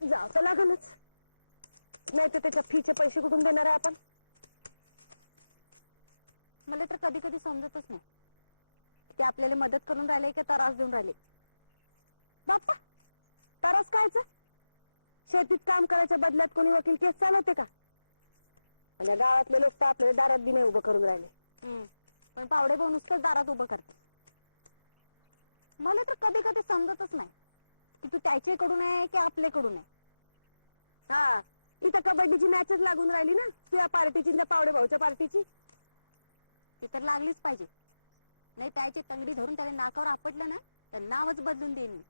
जावं तर लागेलच, नाही तर त्याच्या फीचे पैसे कुठून देणार आहे आपण? मला तर कधी कधी समजतच नाही ते आपल्याला मदत करून राहिले की त्रास देऊन राहिले. बाप्पा, त्रास कायच? शेतीत काम करायच्या बदल्यात कोणी वकील केस चालवते का? आणि गावातले लोक तर आपल्याला दारात बी नाही उभं करून राहिले, पण पावडे भाऊ नुसतंच दारात उभं करते. मला तर कधी कधी समजतच नाही की तू त्याच्याकडून आहे की आपल्याकडून आहे. हा, इथं कबड्डीची मॅचच लागून राहिली ना, तुझ्या पार्टीची त्या पावडे भाऊच्या पार्टीची. ती तर लागलीच पाहिजे, नाही त्याची तंगडी धरून त्याला नाकावर आपटलं ना तर नावच बदलून देईन मी.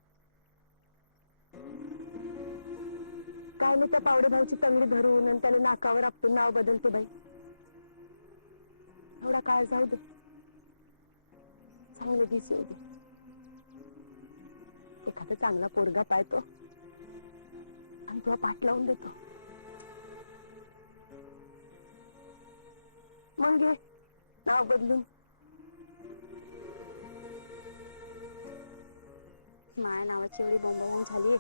काय नाही त्या पावडे भाऊची तंगडी धरून आणि त्याला नाकावर आपटून नाव बदलते बाई. एवढा काळ जाऊ दे, चांगले दिस येऊ दे. एखादा चांगला पोरगा पाहतो आणि तुला पाठ लावून देतो, मग घे नाव बदलून. माया नावाची एवढी बोंबाबोंब झालीये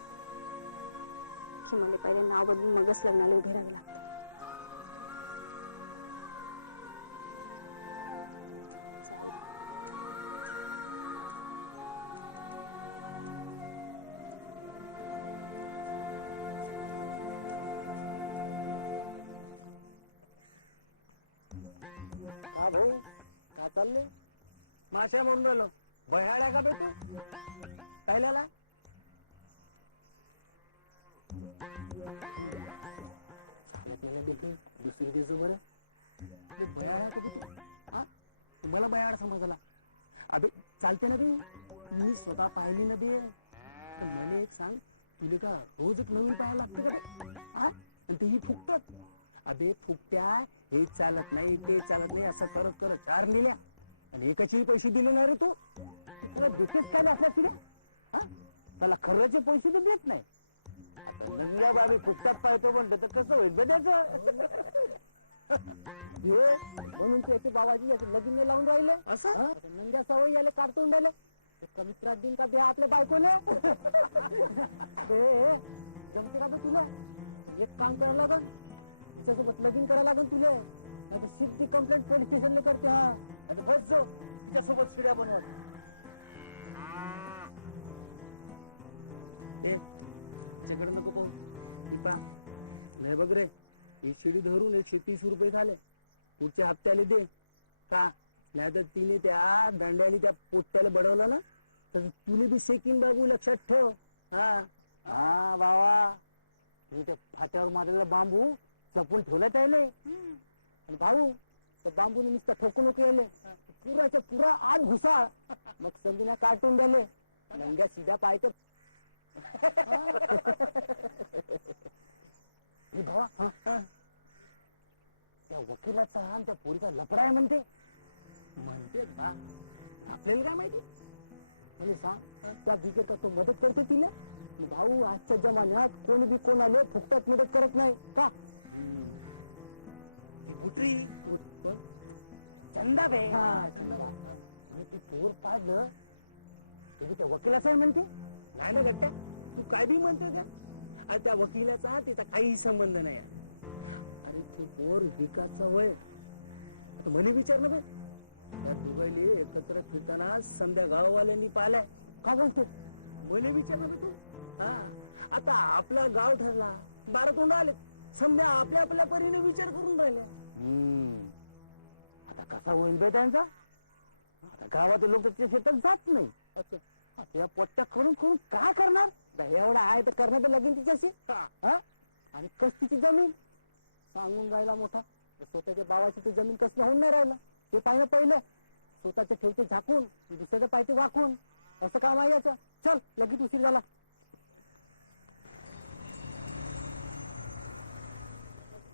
की मला पहिले नाव बदलून मगच लग्नाला उभे राहावे लागते. जाऊ दे. का भाऊ, का चालले? माश्या म्हणून राहिलो. बह्याळ्या का बे तू? पहिल्याला चालत नाही बेटी, दुसरी देजो बरं. बे बयाळ्या का बे तू? हा, मला बयाळ समजला. अबे चालते ना बे, मी स्वतः पाहिली ना बे. तर मला एक सांग, तुले का रोज एक नवीन पाहायला लागते का बे? हा, आणि तेही फुकतात. अबे फुकट्या, हे चालत नाही ते चालत नाही असं करत करत 4 नेल्या आणि एकाचेही पैसे दिले नाही रे तू. त्याला देतेच काय असल्या शिड्या? हा, त्याला खर्चाचे पैसे तर देत नाही. आता नंग्या बाबी फुकटात पाहतो म्हणलं तर कसं होईल बे त्याचं? म्हणून त्याचे बाबाजी याचे लगीन नाही लावून राहिले असं. नंग्या सवय याला काढतून राहिले. कमी त्रास देईन का बे आपल्या बायकोले? बे जमते का बे तुला? एक काम करायला लागन, तिच्यासोबत लगीन करायला लागन तुले, नाही तर सिद्धी कंप्लेंट पोलीस स्टेशनला करते. हा, नाही तर बस जो तिच्यासोबत शिड्या बनवत. तिच्याकडे नको पाहू, ती पा नाही बघ रे. ही शिडी धरून 130 रुपये झाले, पुढच्या हप्त्याला दे का? नाही तर तिने त्या दांड्याने त्या पोट्याला बडवलं ना तर तुले बी सेकिन बाबू, लक्षात ठेव. हा हा बाबा, तिने त्या फाट्यावर मारलेला बांबू जपून ठेवला त्याले. आणि भाऊ त्या बांबूने नुसता ठोकू नको याले, पुराच्या पुरा आत घुसाळ. मग संधीना काटून द्याले, नंग्या सीध्या पायत. भावा, त्या वकिलाचा आणि त्या पोरीचा लफडा आहे म्हणते बा. आपल्याला काय माहिती? मला सांग, त्या बिगर का तो मदत करते तिला? भाऊ आजच्या जमान्यात कोणी बी कोणाला फुकटात मदत करत नाही का? ती बुटरी. कोण? चंदा बे. चंदा. तिने ते पोर पाडलं ते त्या वकिलाचं आहे म्हणते. नाही ना गट्ट्या, तू काय बी म्हणते त्या. अरे त्या वकिलाचा तिचा काही संबंध नाही. अरे ते पोर विकासचा वय. आता मला विचार ना बे, त्या दोघांनी एकत्र फिरताना समध्या गाववाल्यांनी पाहिलाय. का बोलते? मला विचार ना बे तू. हा, आता आपला गाव ठरला, 12 तोंड आले, समध्या आपल्या आपल्या परीने विचार करून राहिल्या. आता कसा होईल बे त्यांचा? आता गावातील लोक त्याच्या शेतात जात नाही. त्या पोट्ट्या करून करून काय करणार? एवढा आहे तर करणं तर लगीन तिच्याशी. आणि कस्तीची जमीन सांगून राहिला मोठा. स्वतःच्या बाबाची तर जमीन कसं होऊन नाही राहिलं हे पाहिलं. पहिलं स्वतःचे ठेवते झाकून, दुसऱ्याचं पाहिजे वाकून. असं काम आहे याचं. चल, लगेच उशीर झाला.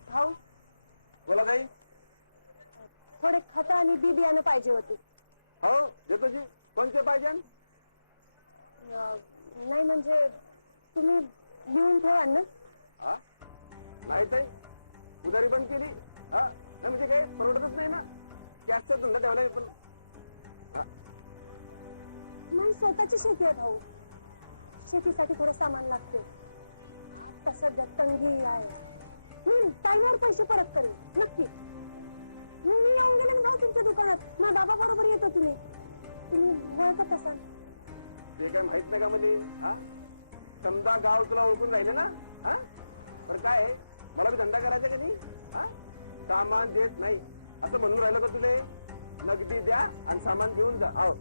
भाऊ, बोला ताई. थोडे खत आणि बी बियाणं पाहिजे होते. हो देतो जी. कोणते पाहिजे? नाही म्हणजे तुम्ही लिहून ठेवा ना. हा नाही ताई, उधारी बंद केली. हा नाही म्हणजे काय परवडतच नाही ना. कॅशचा धंदा ठेवलाय. पण नाही, स्वतःची शेती आहे भाऊ. शेतीसाठी थोडं सामान लागते. आता सध्या तंगी आहे. मी टाइमवर पैसे परत करेन नक्की. मी येऊन गेले ना भाऊ तुमच्या दुकानात. माझ्या बाबा बरोबर येत होती मी. तुम्ही ओळखत असाल. ते काय माहित नाही का मले? हा समजा गाव तुला ओळखून राहिले ना. हा पण काय आहे, मला बी धंदा करायचा का नाही? हा सामान देत नाही असं म्हणून राहिलं का तुले? नगदी द्या आणि सामान घेऊन जा. हो,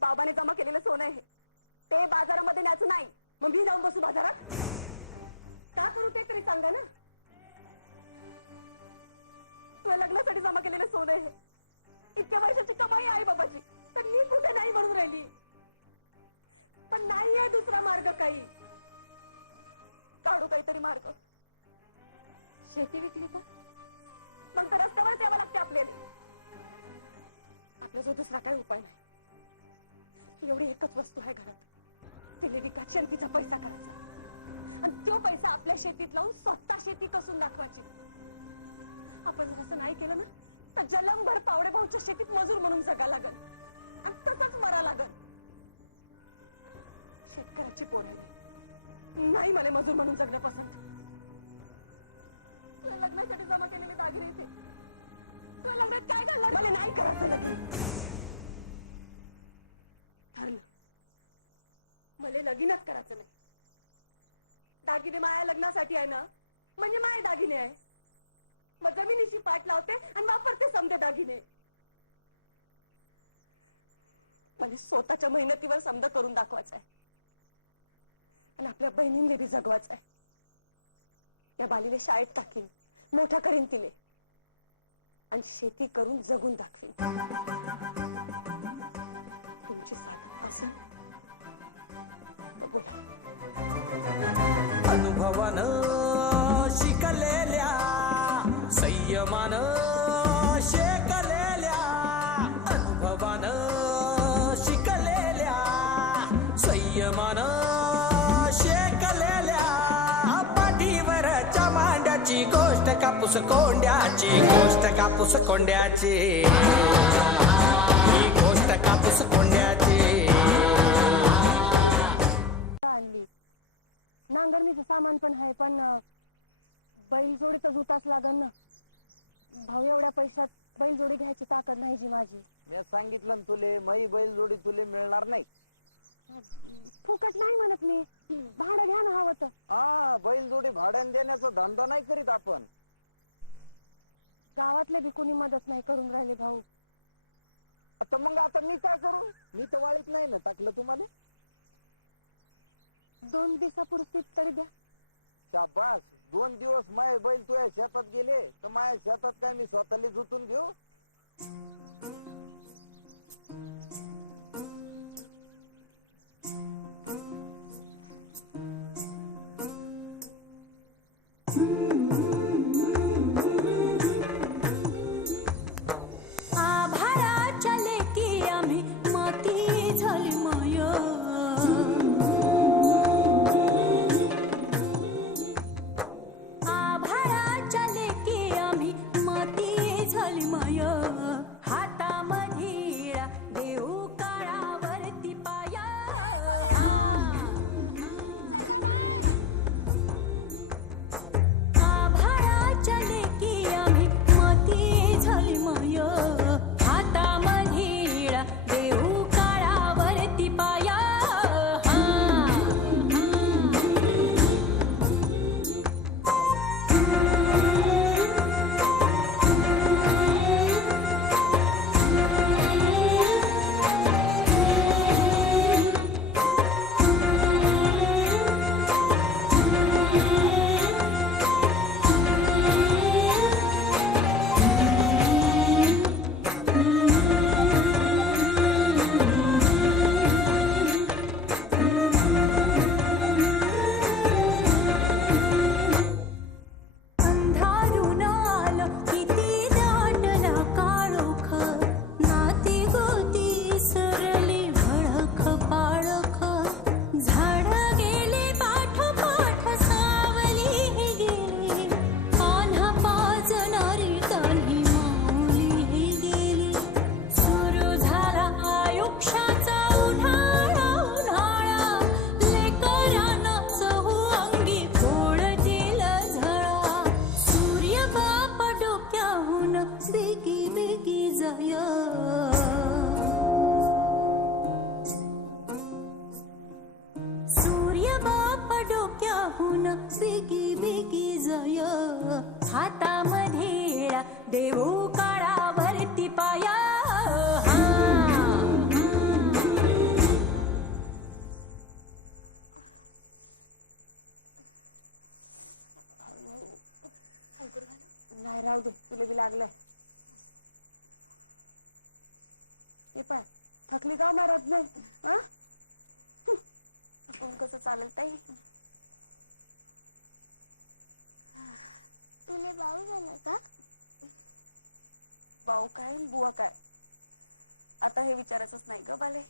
बाबाने जमा केलेलं सोनं आहे ते बाजारामध्ये न्यायचं नाही. मग मी जाऊन बसू बाजारात? का करू ते तरी सांगा ना. तुझ्या लग्नासाठी जमा केलेलं सोनं आहे. इतक्या वर्षाची कमाई आहे बाबाची, तर मी कुठे नाही म्हणून राहिली. पण नाही आहे दुसरा मार्ग काही. काढू काहीतरी मार्ग. शेती विकली का? मग तर रस्त्यावरच यावं लागते आपल्याला. आपला जो दुसरा काही उपाय नाही. एवढी एकच वस्तू आहे घरात, तिला विकायची आणि तिचा पैसा करायचा. आणि तो पैसा आपल्या शेतीत लावून स्वतः शेती कसून दाखवायची. आपण जर असं नाही केलं ना तर जलमभर पावडे भाऊच्या शेतीत मजूर म्हणून जगा लागन आणि तसंच मरा लागन. शेतकऱ्याची पोर आहे मी. नाही मला मजूर म्हणून जगणं पसंत. तुझ्या लग्नासाठी जमा केलेले दागिने इथे. तुझ्या लग्नात काय घालणार? मला नाही करायचं लगीन. ठरलं, मला लगीनच करायचं नाही. दागिने माया लग्नासाठी आहे ना, म्हणजे माया दागिने आहे. मग जमिनीशी पाठ लावते आणि वापरते समजे दागिने. मला स्वतःच्या मेहनतीवर समजा करून दाखवायचं आहे आणि आपल्या बहिणींनी बी जगवायचं आहे. या बालीले शाळेत टाकीन, मोठा करीन तिले आणि शेती करून जगून दाखवीन. तुमची साथ असन तर बोला. अनुभवानं शिकलेल्या, संयमानं शेकलेल्या, अनुभवानं शिकलेल्या, संयमानं शेकलेल्या, पाठीवरच्या मांड्याची गोष्ट कापूस कोंड्याची, गोष्ट कापूस कोंड्याची, ही गोष्ट कापूस कोंड्याची. आणली नांगरणीचं सामान पण आहे, पण बैलजोडी तर जुताच लागन ना भाऊ. एवढ्या पैशात बैलजोडी घ्यायची ताकद नाही जी माझी. मी सांगितलं ना तुले, मई बैल जोडी तुले मिळणार नाही. फुकट नाही म्हणत मी, भाडं घ्या ना हवं तर. हा, बैल जोडी भाड्याने देण्याचा धंदा नाही करीत आपण. गावातले बी कोणी मदत नाही करून राहिले भाऊ. आता मग आता मी काय करू? मी तर वाळीत नाही ना टाकलं तुम्हाला. 2 दिवसापुरती तरी द्या. शाबास, 2 दिवस माय बैल तुझ्या शेतात गेले तर माझ्या शेतात काय मी स्वतःला जुतून घेऊ? आभाळाच्या लेकी आम्ही माती झाली माय. डोक्याहून बेगी बेगी जाय सूर्य बाप डोक्याहून बेगी बेगी जाय हातामध्ये देऊ काळावरती पाया नाही राहू दे तुला बी लागलाय हे पाय थकली का मारत नाही कोण कसं चालेल ताई तुले भाऊ झालं का भाऊ काय आणि बुवा काय आता हे विचारायचंच नाही ग बाले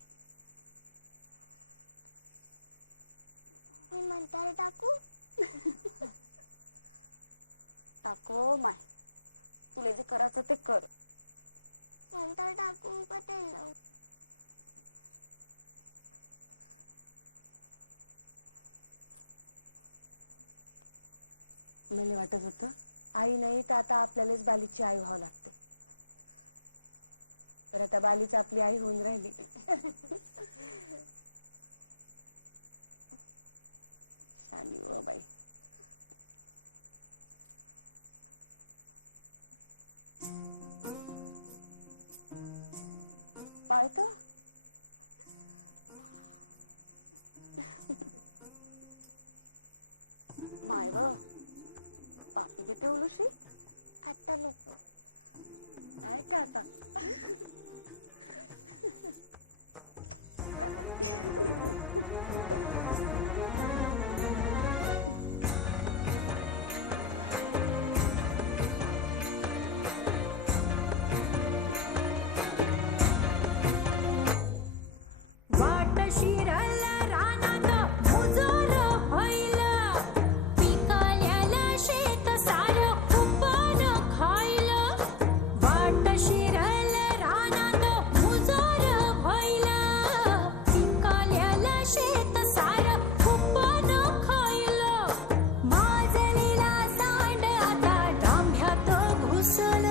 मी म्हणतार टाकू टाको माय तुला जे करायचं ते कर म्हणतार टाकू का तेल लावू मला वाटत होतं आई नाही तर आता आपल्यालाच बालीची आई व्हावं लागते तर आता बालीच आपली आई होऊन राहिली शानी हो बाई पाळत माय व पापी देते उलुशी आता नको आहे का आता वाट शिरल रानात मुजोर व्हायल पिकाल्याला शेत सार कुपन खायल वाट शिरल रानात मुजोर व्हायल पिकाल्याला शेत सार कुपन खायल माजलेला सांड आता डांभ्यात घुसल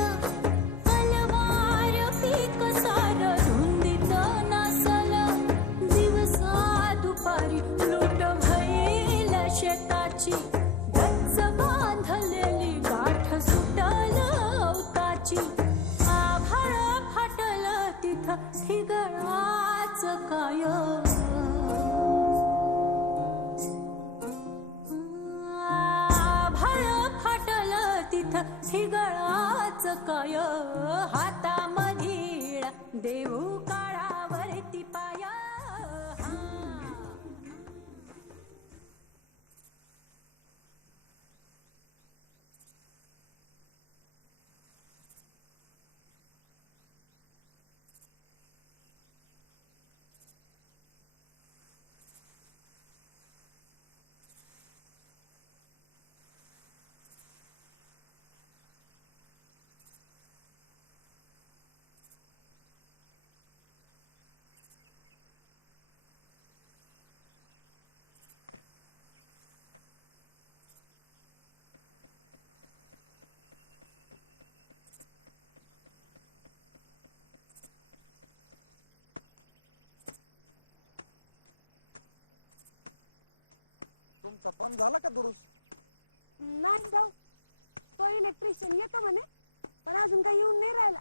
तलवार पीक सार धुंदीत नासल दिवसा दुपारी लूट भैल शेताची गच्च बांधलेली गाठ सुटल अवताची आभाळ फाटल तिथं हिगळाच काय आभाळ फाटल तिथं हिगळाच काय हातामधील देऊ काळावरती पाया तुमचा पंप झाला का दुरुस्त नाही भाऊ तो इलेक्ट्रिशियन येतो म्हणे पण अजून काही येऊन नाही राहिला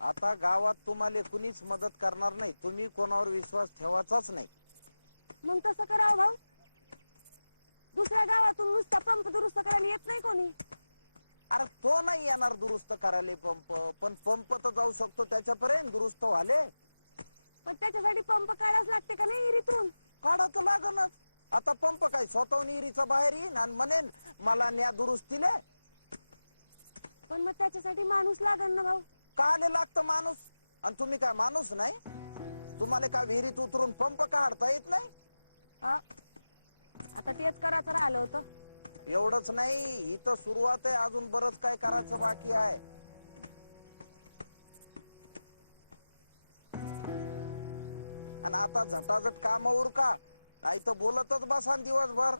आता गावात तुम्हाला कुणीच मदत करणार नाही तुम्ही कोणावर विश्वास ठेवायचाच नाही मग तसं करावं भाऊ दुसऱ्या गावातून नुसता पंप दुरुस्त करायला येत नाही कोणी अरे तो नाही येणार दुरुस्त करायला पंप पण पंप तर जाऊ शकतो त्याच्यापर्यंत दुरुस्त व्हाले पण त्याच्यासाठी पंप काढाच लागते का नाही इरीतून काढा तर लागणच आता पंप काय स्वतःहून इरीचा बाहेर येईन आणि म्हणेन मला न्या दुरुस्तीले पण मग त्याच्यासाठी माणूस लागन ना भाऊ काले लागतं माणूस आणि तुम्ही काय माणूस नाही तुम्हाला काय विहिरीत उतरून पंप काढता येत नाही आता तेच करायचं राहिलं होतं एवढंच नाही ही तर सुरुवात आहे अजून बरंच काय करायचं बाकी आहे आणि आता झटाझट काम उरका नाही तर बोलतच बसा दिवसभर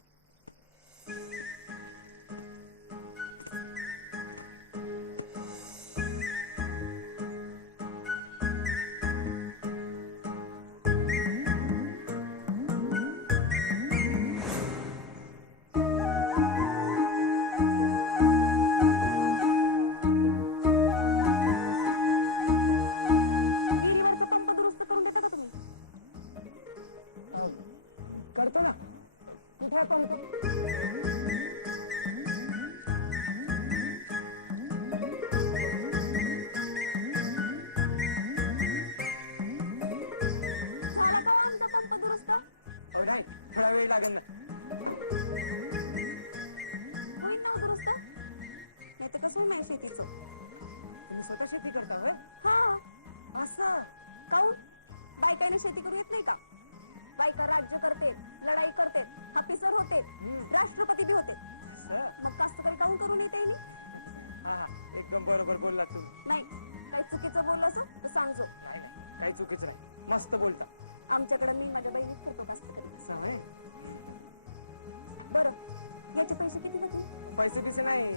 करतो ना. कुठे आहे पंप? झाला का हो आमचा पंप दुरुस्त? अहो नाही, थोडा वेळ लागेल ना. होईल ना हो दुरुस्त? नाही तर कसं होईल माझ्या शेतीचं? तुम्ही स्वतः शेती करता होय? हा. असं काऊन बायकाने शेती करू येत नाही का? बायका राज्य करतेत, लढाई करतेत, ऑफिसर होतेत, राष्ट्रपती बी होतेत. असं मग कास्तकरी काऊन करून येते नी? हा हा, एकदम बरोबर बोललात तुम्ही. नाही, काही चुकीचं बोललं असं तर सांगजो. नाही नाही, काही चुकीचं नाही, मस्त बोलता. आमच्याकडे मी माझ्या बहिणीच करतो कास्तकरी. असं होय? बरं, याचे पैसे किती होतील? पैसे बिसे नाही,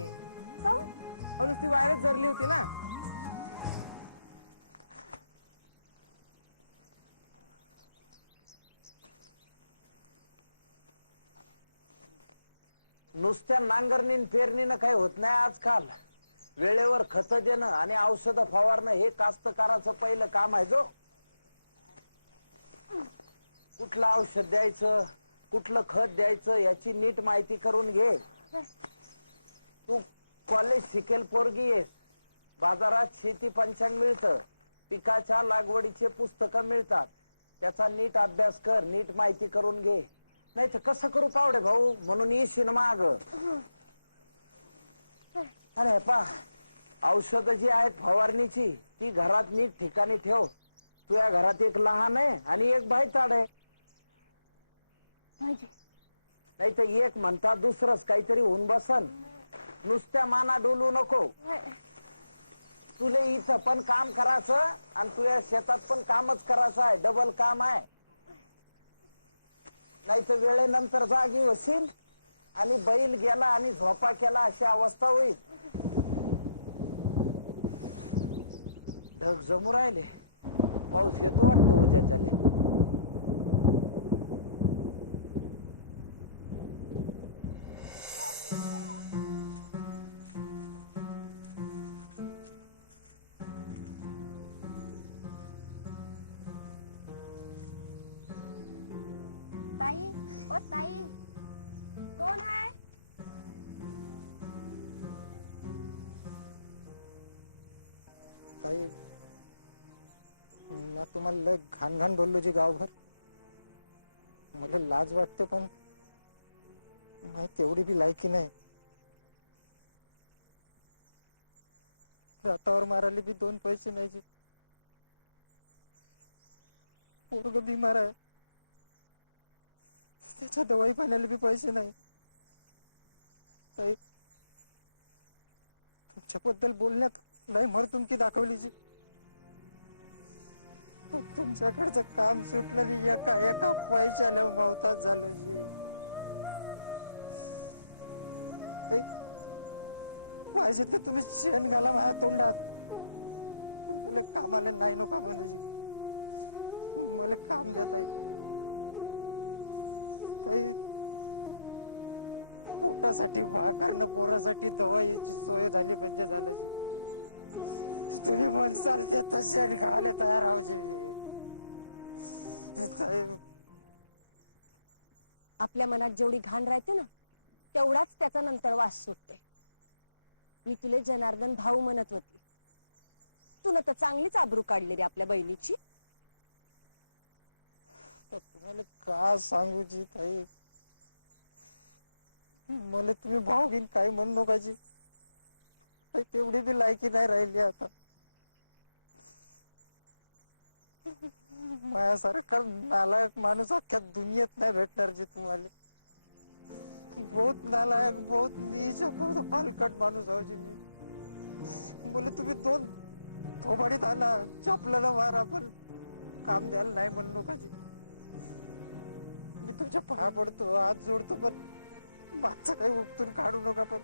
काऊन? अहो नुसती वायरच जरली होती ना. नुसत्या नांगरणीन पेरणीनं काही होत नाही आजकाल. वेळेवर खत देणं आणि औषध फवारणं हे कास्तकाराचं पहिलं काम आहे. जो कुठलं औषध द्यायचं, कुठलं खत द्यायचं याची नीट माहिती करून घे. तू कॉलेज शिकेल पोरगी आहेस. बाजारात शेती पंचांग मिळतं, पिकाच्या लागवडीचे पुस्तकं मिळतात. त्याचा नीट अभ्यास कर, नीट माहिती करून घे. नाही तर कसं करू पावडे भाऊ, म्हणून येशील माग. अरे पा, औषध जी आहेत फवारणीची ती घरात नीट ठिकाणी ठेव. तुझ्या घरात एक लहान आहे आणि एक भाईताड आहे. नाही तर एक म्हणता दुसरंच काहीतरी होऊन बसन. नुसत्या माना डोलू नको. तुले इथं पण काम करायचं आणि तुझ्या शेतात पण कामच करायचं आहे. डबल काम आहे. नाही तर वेळेनंतर जागी होशील आणि बैल गेला आणि झोपा केला अशी अवस्था होईल. ढग जमू राहिले, पाऊस येतो वाटतो उद्याच्याले. ताई, ओ ताई, कोण आहे? ताई, मी तुम्हाला लय घाण घाण बोललो जी गावभर. मला लाज वाटते पण माहिती तेवढी बी लायकी नाही. रातावर मारायला बी 2 पैसे नाही जी. पोरग बिमार आहे, त्याच्या दवाई पाण्याला बी पैसे नाही. ताई, तुमच्याबद्दल बोलण्यात लय मरतुमकी दाखवली जी. तुमच्याकडचं काम सुटलं आणि एका एका पैशाला मावतात झालो जी. पाहिजे तर तुम्ही शेण घाला माझ्या तोंडात. मला कामाला नाही नको म्हणू जी. मला काम द्या ताई. ताई, पोटासाठी भाकरणं, पोरासाठी दवाईची सोय झाली म्हणजे झालं जी. तुम्ही म्हणसाल ते तसे घाले तयार आहोजी. आपल्या मनात जेवढी घाण राहते ना तेवढाच त्याचा नंतर वास सुटते. मी तुले जनार्दन भाऊ म्हणत होती. तू न तर चांगलीच आबरू काढली रे आपल्या बहिणीची. तुम्हाला का सांगू जी ताई, मला तुम्ही भाऊ घेऊन काय म्हणू नका जी. तेवढी बी लायकी नाही राहिली आता. माझ्यासारखा नालायक माणूस अख्ख्या दुनियेत नाही भेटणार जी तुम्हाला. बहुत नालायक, बहुत नीच, बहुत हलकट माणूस आहो जी मी. बोले तुम्ही 2 थोबाडीत आणा, चपलाला मारा, पण काम द्यायला नाही म्हणू नका जी. मी तुमच्या पाया पडतो, हात जोडतो, पण मागचं काही उपटून काढू नका, पण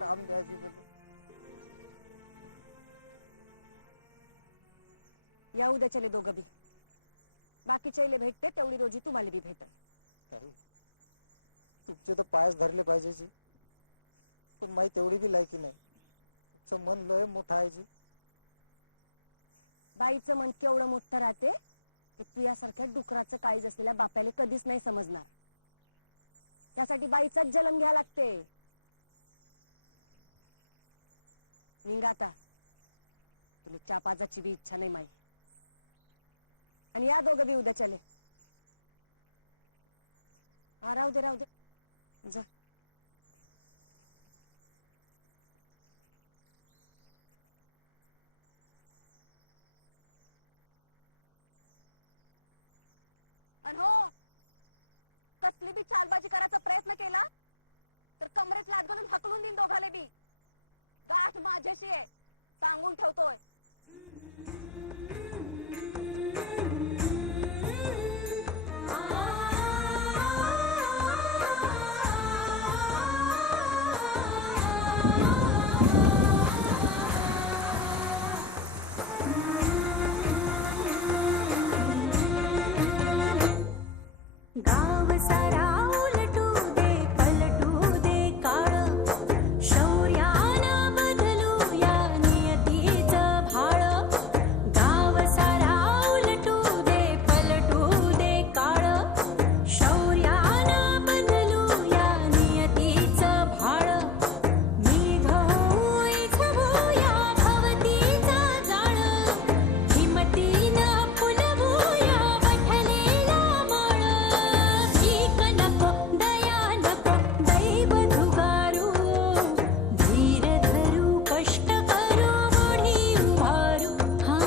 काम द्यायची मला. या उद्याच्याले दोघं बी. बाकीच्याले भेटते तेवढी रोजी तुम्हाला बी भेटल. काही तुमचे तर पायच धरले पाहिजे जी, पण माही तेवढी बी लायकी नाही. तुमचं मन लय मोठं आहे जी. बाईचं मन केवढं मोठं राहते ते तू यासारख्या डुकराचं काळीज असलेल्या बाप्याला कधीच नाही समजणार. त्यासाठी बाईचाच जन्म घ्या लागते. निघा आता, तुला चहा पाजाची बी इच्छा नाही माई. आणि या दोघं बी उद्या चले. हा राहू दे राहू दे जा. आणि हो, कसली बी चालबाजी करायचा प्रयत्न केला तर कमरेत लाद घालून हकलून देईन दोघाले बी. गाठ माझ्याशी आहे, सांगून ठेवतोय. गाव सारा उलटू दे पलटू दे काळ, शौर्यानं बदलू या नियतीचं भाळ. गाव सारा उलटू दे पलटू दे काळ, शौर्यानं बदलू या नियतीचं भाळ. मेघ होई झुबूया भवतीचा जाळ, हिमतीनं फुलवूया वठलेला माळ. भीक नको दया नको दैव धुगारू, धीर धरू कष्ट करू बुढी उभारू. हा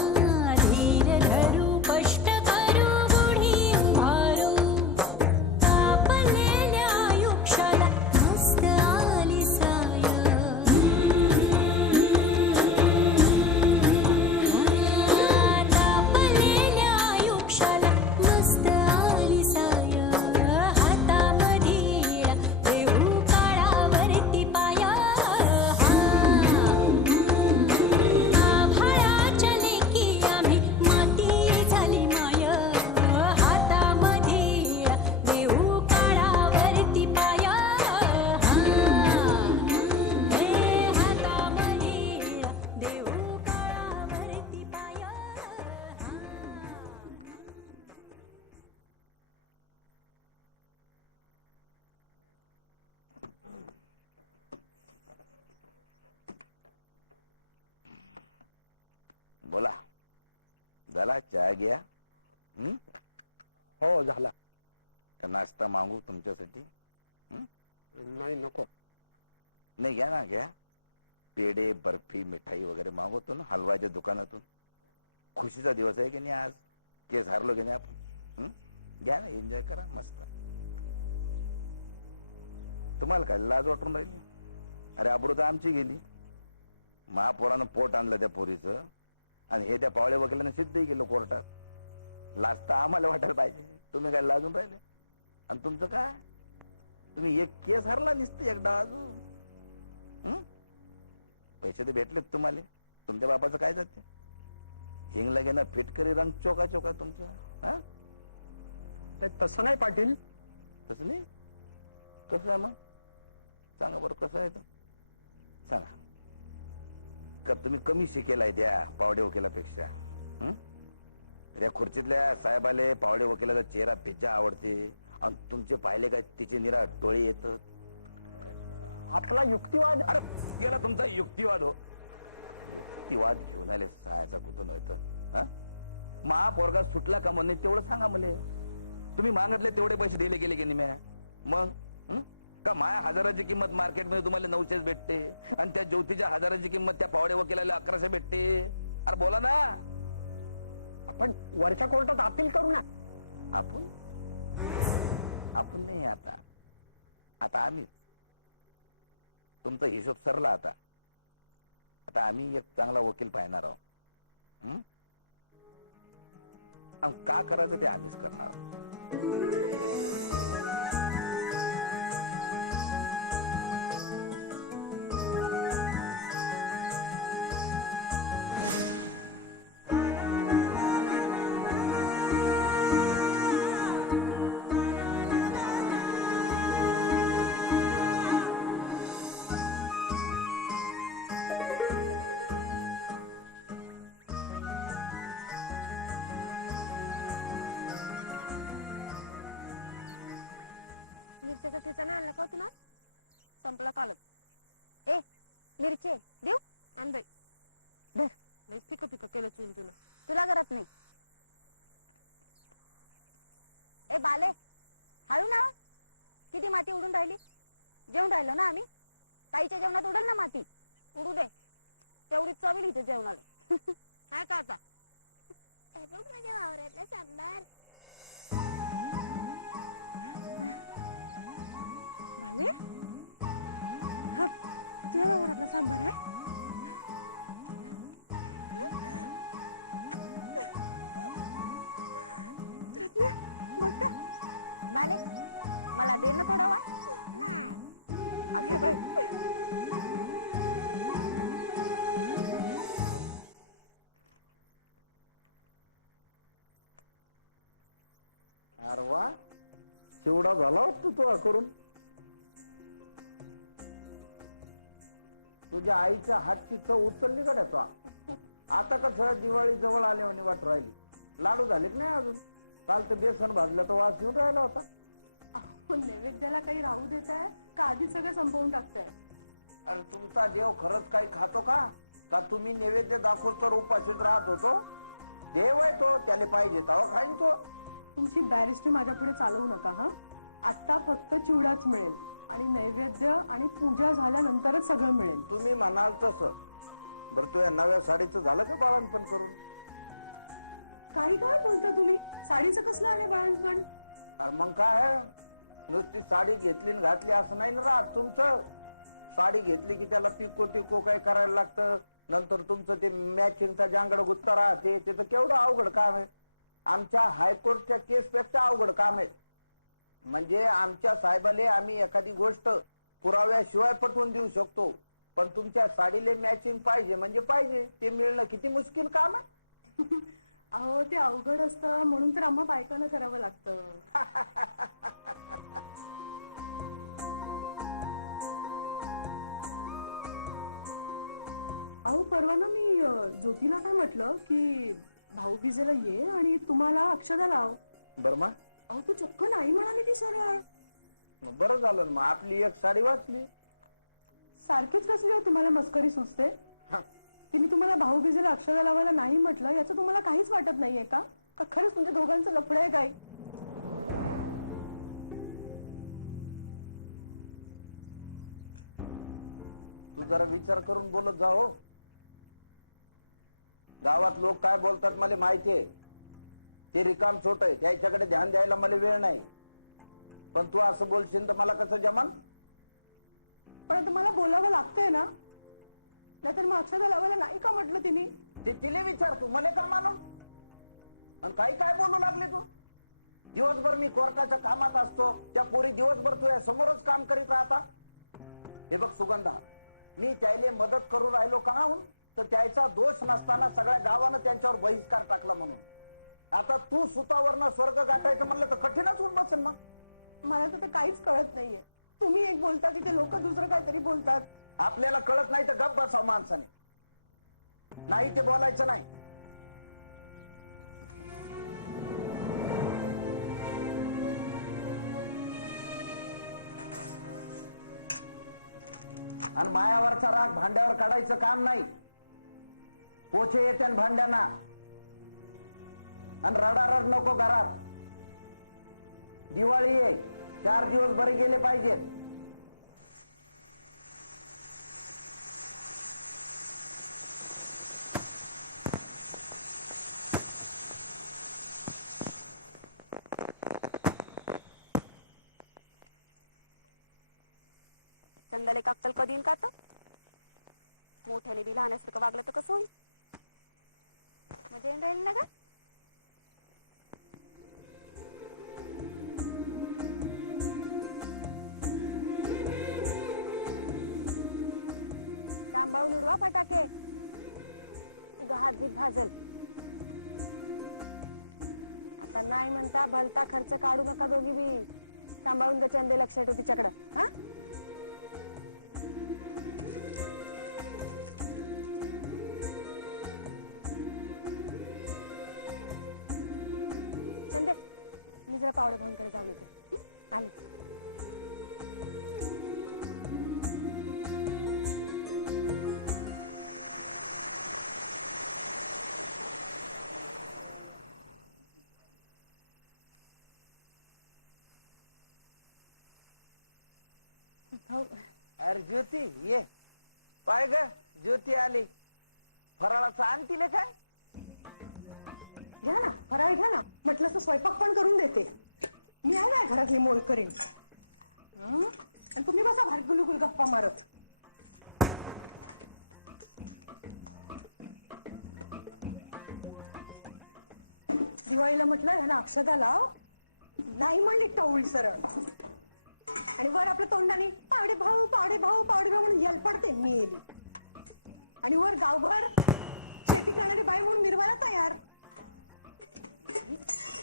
धीर धरू कष्ट करू बुढी उभारू. तापलेल्या आयुष्याला मस्त आली साय, तापलेल्या आयुष्याला मस्त आली साय. हातामध्ये देऊ काळावरती पाया, आभाळाच्या लेकी आम्ही माती झाली माय. हातामध्ये देऊ काळावरती पाया, हातामध्ये देऊ काळावरती पाया. बोला, झाला चहा घ्या. हो झाला. का नाश्ता मागू तुमच्यासाठी? नाही नको. नाही घ्या ना, घ्या. पेढे बर्फी मिठाई वगैरे मागवतो ना हलवायच्या दुकानातून. खुशीचा दिवस आहे की नाही आज, केस हारलो की नाही आपण. घ्या ना, एन्जॉय करा मस्त. तुम्हाला काय लाज वाटून राहिली? अरे अब्रू तर आमची गेली. महापोरानं पोट आणलं त्या पोरीचं, आणि हे त्या पावळे वकिलानं सिद्धही केलं कोर्टात. लाज तर आम्हाला वाटायला पाहिजे. तुम्ही काय लाजून राहिले? आणि तुमचं काय, तुम्ही एक केस हरला निसतं एकदा अजून. पैसे तर भेटलेत तुम्हाला. तुमच्या बापाचं काय जाते? हिंगला घेणं फिटकरी रंग चोका चोका तुमचं. तसं नाही पाटील. तसं नाही? कसं आहे मग? सांगा बरं कसं आहे तर सांगा. का तुम्ही कमी शिकेलाय त्या पावडे वकिलापेक्षा? त्या खुर्चीतल्या साहेबाले पावडे वकिलाचा चेहरा पिझ्झा आवडते, आणि तुमचे पाहिले काय तिचे निरा डोळे येतात. आपला युक्तिवाद. अरे गेला तुमचा युक्तिवाद. हो, युक्तिवाद घेऊन आले सायाचा कुठून होतं? महापोरगा सुटला का म्हणणे तेवढं सांगा मला. तुम्ही मागितले तेवढे पैसे दिले गेले की नाही? मग का माया हजाराची किंमत मार्केटमध्ये तुम्हाला 900 भेटते, आणि त्या ज्योतीच्या हजाराची किंमत त्या पावडे वकिलाला 1100 भेटते? अरे बोला ना. आपण वरच्या कोर्टात अपील करू ना. आपण नाही, आता आम्ही. तुमचा हिशोब सरला आता. आम्ही एक चांगला वकील पाहणार आहोत. का करायचं ते आम्हीच करणार आहोत. मिरच्याचा ठेचा नाही आणला का तुला? संपला कालच. ए मिरची देऊ? आण बाई. धर. लईच फिकं फिकं केलं चून तुला. तुला करत नाही. ए बाले हळू ना. किती माती उडून राहिली. जेवण राहिलो ना आम्ही. ताईच्या जेवणात उडल ना माती. उडू दे. तेवढीच चवील इथे जेवणाला. काय का आता? हे बघ माझ्या वावरातला सांबार. भाले हा तुझ्या वावरातला सांबार आहे. बघ का बाले मला दे ना थोडा वाट. अगे बाई. अरे वा चिवडा झाला वाटतो तो करून. तुझ्या आईच्या हातची चव उचलली का तो? आता कसं दिवाळी जवळ आली म्हणे वाट राहिली. लाडू झाले की नाही अजून? काल तर बेसन भाजलं तर वास येऊन राहिला होता. अहो नैवेद्याला काही राहू देत आहे का आधी सगळं संपवून टाकताय? अरे तुमचा देव खरंच काही खातो का? का तुम्ही नैवेद्य दाखवतो तर उपाशीच राहत होतो? देव आहे तो, त्याला पाहिजे तेव्हा खाईन तो. तुमची बॅरिस्ट्री माझ्या पुढे चालवू नका हा. आता फक्त चिवडाच मिळेल आणि नैवेद्य आणि पूजा झाल्यानंतरच सगळं मिळेल. तुम्ही म्हणाल तसं. बरं तुझ्या नव्या साडीचं झालं का बाळणपण करून? काही काय बोलता तुम्ही? साडीचं कसलं आले बाळणपण? अरे मग काय नुसती साडी घेतली आणि घातली असं नाही ना राहत तुमचं. साडी घेतली की त्याला पिको टिको काय करायला लागतं. नंतर तुमचं ते मॅचिंगचा जांगड गुत्ता राहते. ते तर केवढं अवघड काम आहे. आमच्या हायकोर्टच्या केस पेक्षा अवघड काम आहे. म्हणजे आमच्या साहेबाले आम्ही एखादी गोष्ट पुराव्याशिवाय पटवून देऊ शकतो, पण तुमच्या साडीले मॅचिंग पाहिजे म्हणजे पाहिजे. ते मिळणं किती मुश्किल काम आहे. अहो ते अवघड असतं म्हणून तर आम्हा बायकांना करावं लागतं. अहो परवा ना मी ज्योतीला काय म्हटलं की भाऊबीजेला ये आणि तुम्हाला अक्षता लाव. बर्मा अहो तू चक्क नाही म्हणाली ती सरळ. बरं झालं ना, मग आपली एक साडी वाचली. सारखीच कसली हो तुम्हाला मस्करी सुचते. तिने तुम्हाला भाऊबीजेला अक्षता लावायला नाही म्हटलं याचं तुम्हाला काहीच वाटत नाहीये का? का खरंच तुमच्या दोघांचं लफडं आहे काय? तू जरा विचार करून बोलत जा हो. गावात लोक काय बोलतात मला माहितीये. ते रिकाम छोट आहे, त्याच्याकडे ध्यान द्यायला मला वेळ नाही. पण तू असं बोलशील तर मला कसं जमन? पण आता मला बोलावं लागतंय ना. नाहीतर मग अक्षता लावायला नाही का म्हटलं तिने? ते तिला विचार, तू मला का मालूम? आणि काही काय बोलू लागले तू? दिवसभर मी कोर्टाच्या कामात असतो, त्या पोरी दिवसभर तुझ्या समोरच काम करीत राहता. हे बघ सुगंधा, मी त्याला मदत करू राहिलो का हून तर त्याचा दोष नसताना सगळ्या गावानं त्यांच्यावर बहिष्कार टाकला म्हणून. आता तू सुतावरनं स्वर्ग गाठायचं म्हणलं तर कठीणच होऊन बसेल. मग मला तर काहीच कळत नाहीये. तुम्ही एक बोलता तिथे लोक दुसरं काहीतरी बोलतात. आपल्याला कळत नाही तर गप्प बसावं माणसाने. नाही ते बोलायचं नाही. आणि मायावरचा राग भांड्यावर काढायचं काम नाही. पोचे येते भांड्यांना. आणि रडारड नको घरात. दिवाळी आहे, 4 दिवस बरे गेले पाहिजेत. चंदाले का अक्कल कधी येईन का? तर मोठ्याने बी लहानासारखं वागलं तर कसं होईल? मजा येऊन राहील ना का? सांभाळून उडवा फटाके. उगा हात बीत भाजल. आता नाही म्हणता भलता खर्च काढू नका दोघी बी. सांभाळून ग चंदे, लक्ष ठेव तिच्याकडं. हा चंदे, मी जरा पावडे भाऊंकडे जाऊन येते. आले. अरे ज्योती ये पाय ग ज्योती आली फराळाचं आणतीले काय घ्या ना फराळ घ्या ना म्हटलं असं स्वयंपाक पण करून देते मी आहे ना घरातली मोल करीन आणि तुम्ही बसा भारी गुलगुल गप्पा मारत दिवाळीला म्हटलं ह्याला अक्षता लाव नाही म्हणली टवळी सरळ आणि वर आपल्या तोंडाने पावडे भाऊ पावडे भाऊ पावडे भाऊ म्हणून पडते मी येली आणि वर गावभर शेती करणारी बाई म्हणून मिरवायला तयार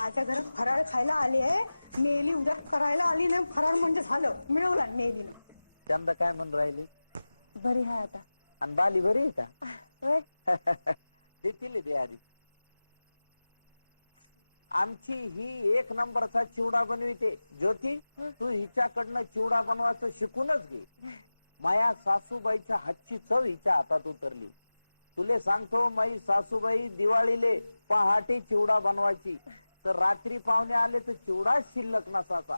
आजच्या घरात फराळ खायला आली आहे मेली उद्या करायला आली नाही फराळ म्हणजे झालं मिळवला मेलीनं चंदा काय म्हणून राहिली बरी आहे आता आणि बाली बरी आहे का होय देतील दे आधी आमची ही एक नंबरचा चिवडा बनविते ज्योती तू हिच्याकडनं चिवडा बनवायचं शिकूनच घे माया सासूबाईच्या हातची चव हिच्या हातात उतरली तुले सांगतो माई सासूबाई दिवाळीले पहाटे चिवडा बनवायची तर रात्री पाहुणे आले तर चिवडा शिल्लक नसाचा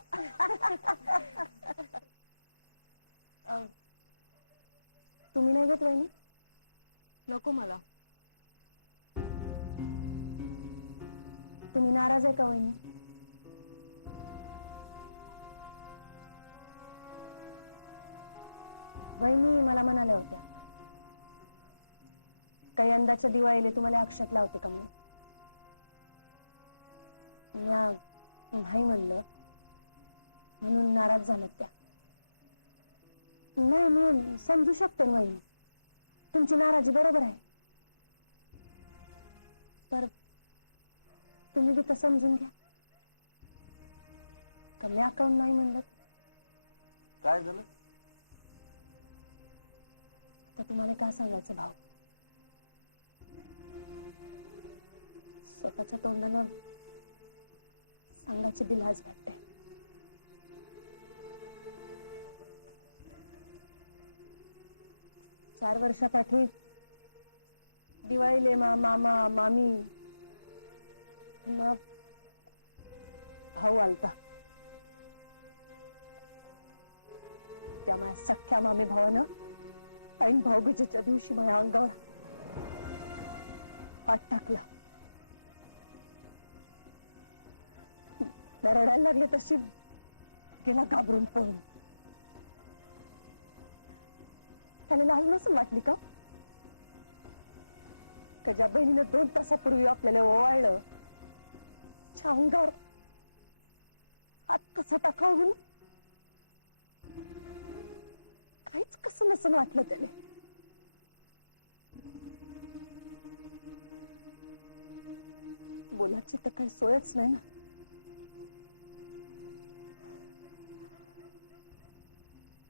तुम्ही नाही घेत वहिनी नको मला तुम्ही नाराज आहे का वहिनी वहिनी मला म्हणाल्या होत्या काही यंदाच्या दिवाळीला तुम्हाला अक्षत लावते का म्हणून नाही म्हणलं म्हणून नाराज झाल्यात त्या नाही मी समजू शकते ना वहिनी तुमची नाराजी बरोबर आहे पर तुम्ही बी तर समजून घ्या कमी अकाउंट नाही म्हणलं काय झालं तर तुम्हाला काय सांगायचं भाऊ स्वतःच्या तोंडानं सांगायची बी लाज वाटते चार वर्षापाठी दिवाळीले मामा मामी भाऊ आलता त्या माझ्या सख्या मामी भावानं ऐन भाऊबीजेच्या दिवशी माझ्या अंगावर हात टाकला रडायला लागले तशी गेला घाबरून पळून त्याला लाज नसून वाटली का ज्या बहिणीनं 2 तासापूर्वी आपल्याला ओवाळलं तिच्या अंगावर हात कसा टाकावून काहीच कसं नसून वाटलं त्याला बोलायची तर काही सोयच नाही ना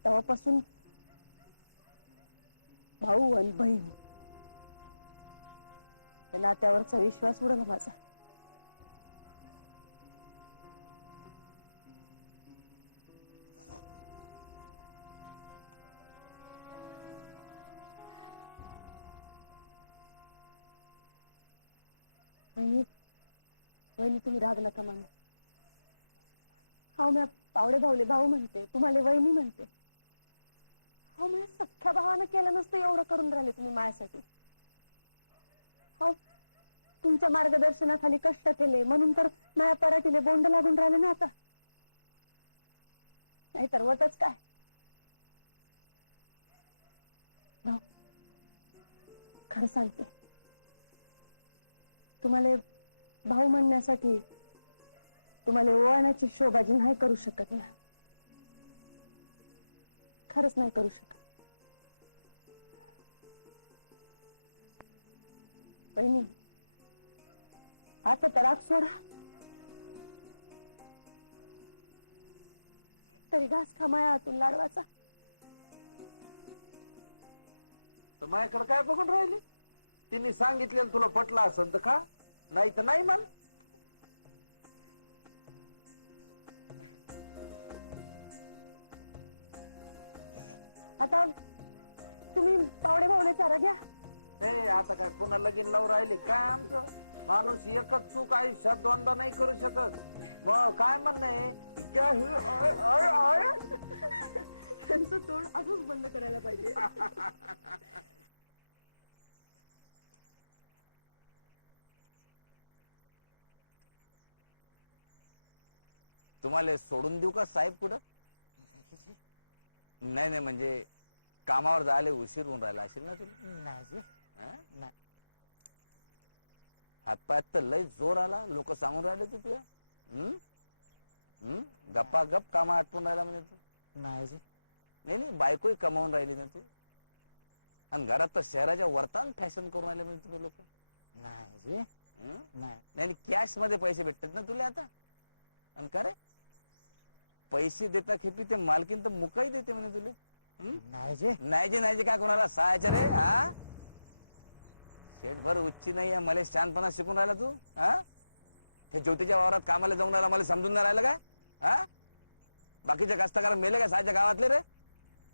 तेव्हापासून भाऊ आणि बहीण त्या नात्यावरचा विश्वास उडला माझा वहिनी तुम्ही राग नका मानू हा मी पावडे भाऊले भाऊ म्हणते तुम्हाला वहिनी म्हणते हो माझ्या सख्या भावानं केलं नसतं एवढं करून राहिले तुम्ही माझ्यासाठी हो तुमच्या मार्गदर्शनाखाली कष्ट केले म्हणून तर माझ्या पराठीले बोंड लागून राहिले ना आता नाही तर वतच काय भाऊ खरं सांगते तुम्हाला भाऊ म्हणण्यासाठी तुम्हाला ओवाळण्याची शोभाजी नाही करू शकत ना खरंच नाही करू शकत बहिणी आता तर राग सोडा तरी घास खा माया हातून लाडवाचा तर माझ्याकडे काय बघून राहिली तिने सांगितलेलं तुला पटलं असेल तर खा नाही तर नाही म्हण आता तुम्ही पावडे भावले चारा घ्या नाही आता काय पुन्हा लगीन लावून राहिले काय आमचं माणूस एकच चूक आयुष्यात दोनदा नाही करू शकत मग काय म्हणणं आहे त्यांचं तोंड असंच बंद करायला पाहिजे. तुम्हाला सोडून देऊ का साहेब कुठं? नाही नाही, म्हणजे कामावर जायला उशीर होऊन राहिला असेल ना तुला? नाही जी, हा? नाही. हातपायात तर लय जोर आला, लोक सांगून राहिले ते तुझ्या. गप्पा गप कामा आटपून राहिला म्हणजे तू. नाही जी. नाही नाही, बायकोही कमावून राहिली ना तू. आणि घरात तर शहराच्या वरतान फॅशन करून राहिले म्हणजे तुम्ही लोक. नाही जी, नाही. नाही, कॅश मध्ये पैसे भेटतात ना तुला आता. आणि का रे, पैसे देता खेपी ते मालकीन तर मुकाही देते म्हणे तुले. नाही जी, नाही जी नाही जी काय कोणाला सहायचं रे? हा, शेठभर उच्ची नाही आहे, मला शानपणा शिकून राहिला तू. हा, ते ज्योतीच्या वावरात कामाला जाऊन राहिला, मला समजून नाही राहिलं काय? हा, बाकीचे कास्तकार मेले काय सायच्या गावातले रे?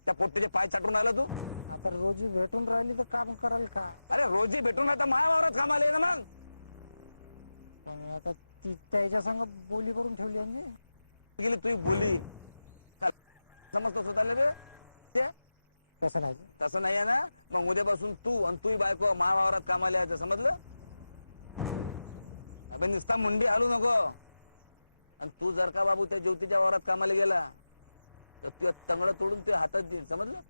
त्या पोट्टीचे पाय चाटून राहिला तू. आता रोजी भेटून राहिली तर काम कराल का? अरे रोजी भेटून राहता माझ्या वावरात कामाला ये ना मग. पण आता ती त्याच्या संग बोली करून ठेवली आहे जी. गेली तुझी बोली, समजतो स्वतःला बे ते? तसं नाही. तसं नाही आहे ना, मग उद्यापासून तू आणि तुही बायको माझ्या वावरात कामाला यायचं, समजलं? अबे नुसता मुंडी हालू नको. आणि तू जर का बाबू त्या ज्योतीच्या वावरात कामाला गेला तर तू तंगड तोडून तुझ्या हातात देईन, समजलं?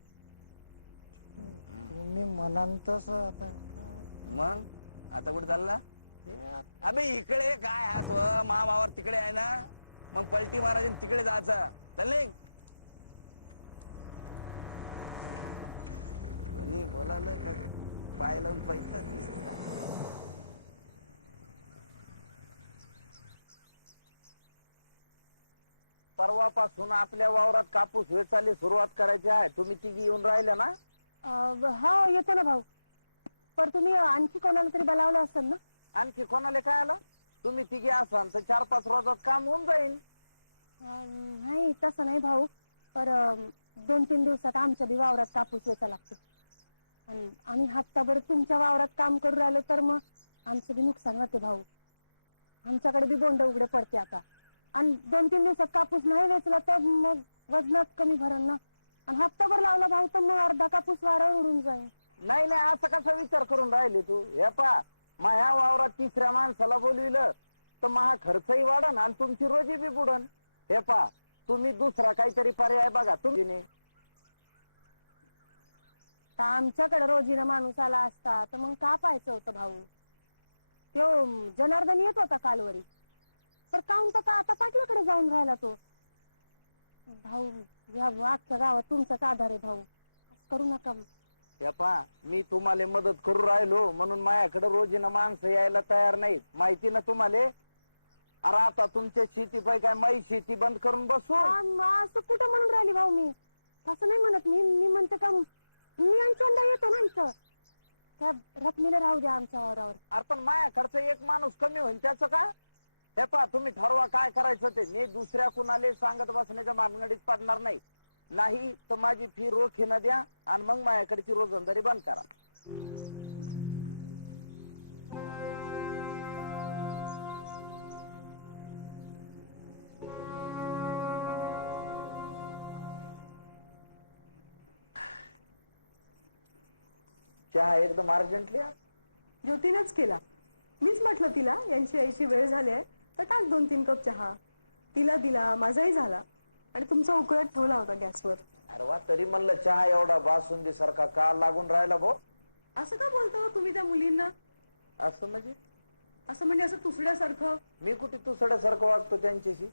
तुम्ही म्हणाल तसं आता. मग आता कुठे चालला? अबे इकडे काय हात मा वावर तिकडे आहे ना, मग पलटी मारायची तिकडे जायचं. चल नाही बोलायला का पाय लावून पैसा दिसता. परवापासून आपल्या वावरात कापूस वेचायला सुरुवात करायची आहे. तुम्ही तिघी येऊन राहिल्या ना? हा येतो ना भाऊ. पर तुम्ही आणखी कोणाला तरी बोलावलं असेल ना? आणखी कोणाला काय आलं? तुम्ही तिघी असाल तर 4-5 रोजात काम होऊन जाईल. नाही तसं नाही भाऊ, पर 2-3 दिवसात आमच्या बी वावरात कापूस वेचा लागते. आणि आम्ही हप्ताभर तुमच्या वावरात काम करू राहिलो तर मग आमचं बी नुकसान होते भाऊ. आमच्याकडे बी बोंड उघडे पडते आता. आणि 2-3 दिवसात कापूस नाही वेचला तर मग वजनात कमी भरण ना. आणि हप्ताभर लावला भाऊ तर मग अर्धा कापूस वारा उडून जाईल. नाही नाही, असं कसा विचार करून राहिले तू? हे पा, माझ्या वावरात 3ऱ्या माणसाला बोलविलं तर महा खर्चही वाढन आणि तुमची रोजी बी बुडन. हे पा, तुम्ही दुसरा काहीतरी पर्याय बघा. तुम्ही तर आमच्याकडे रोजीनं माणूस आला असता तर मग का पाहायचं होतं भाऊ? तो जनार्दन येत होता कालवरी, पर काहून तर आता पाटलाकडे जाऊन राहिला तो. भाऊ या अख्ख्या गावात तुमचाच आधार आहे भाऊ, करू नका. हे पा, मी तुम्हाला मदत करू राहिलो म्हणून माझ्याकडे रोजीनं माणसं यायला तयार नाहीत. माहिती ना तुम्हाला? अरे आता तुमच्या शेती पाय काय माई शेती बंद करून बसू? असं कुठं म्हणून राहिली भाऊ मी? तसं नाही म्हणत मी म्हणते का मी अंचंदा येतो ना इथं, त्या रत्नीला राहू द्या आमच्या वावरावर. अरे पण माझ्याकडचं एक माणूस कमी होईल त्याचं काय? हे पा, तुम्ही ठरवा काय करायचं ते. मी दुसऱ्या कुणाला सांगत बसण्याच्या मानगडीत पडणार नाही. नाही तर माझी फी रोखीनं द्या आणि मग माझ्याकडची रोजंदारी बंद करा. चहा एकदम अर्जंटली? ज्योतीनंच केला. मीच म्हटलं तिला यांची यायची वेळ झाली आहे तर टाक 2-3 कप चहा. तिला दिला, माझाही झाला आणि तुमचा उकळत ठेवला होता गॅसवर. अरे वा, तरी म्हणलं चहा एवढा बासुंदी सारखा का लागून राहिला भाऊ? असं का बोलतो तुम्ही त्या मुलींना? असं म्हणजे? असं म्हणजे असं तुसड्यासारखं. मी कुठे तुसड्यासारखं वागतो त्यांच्याशी?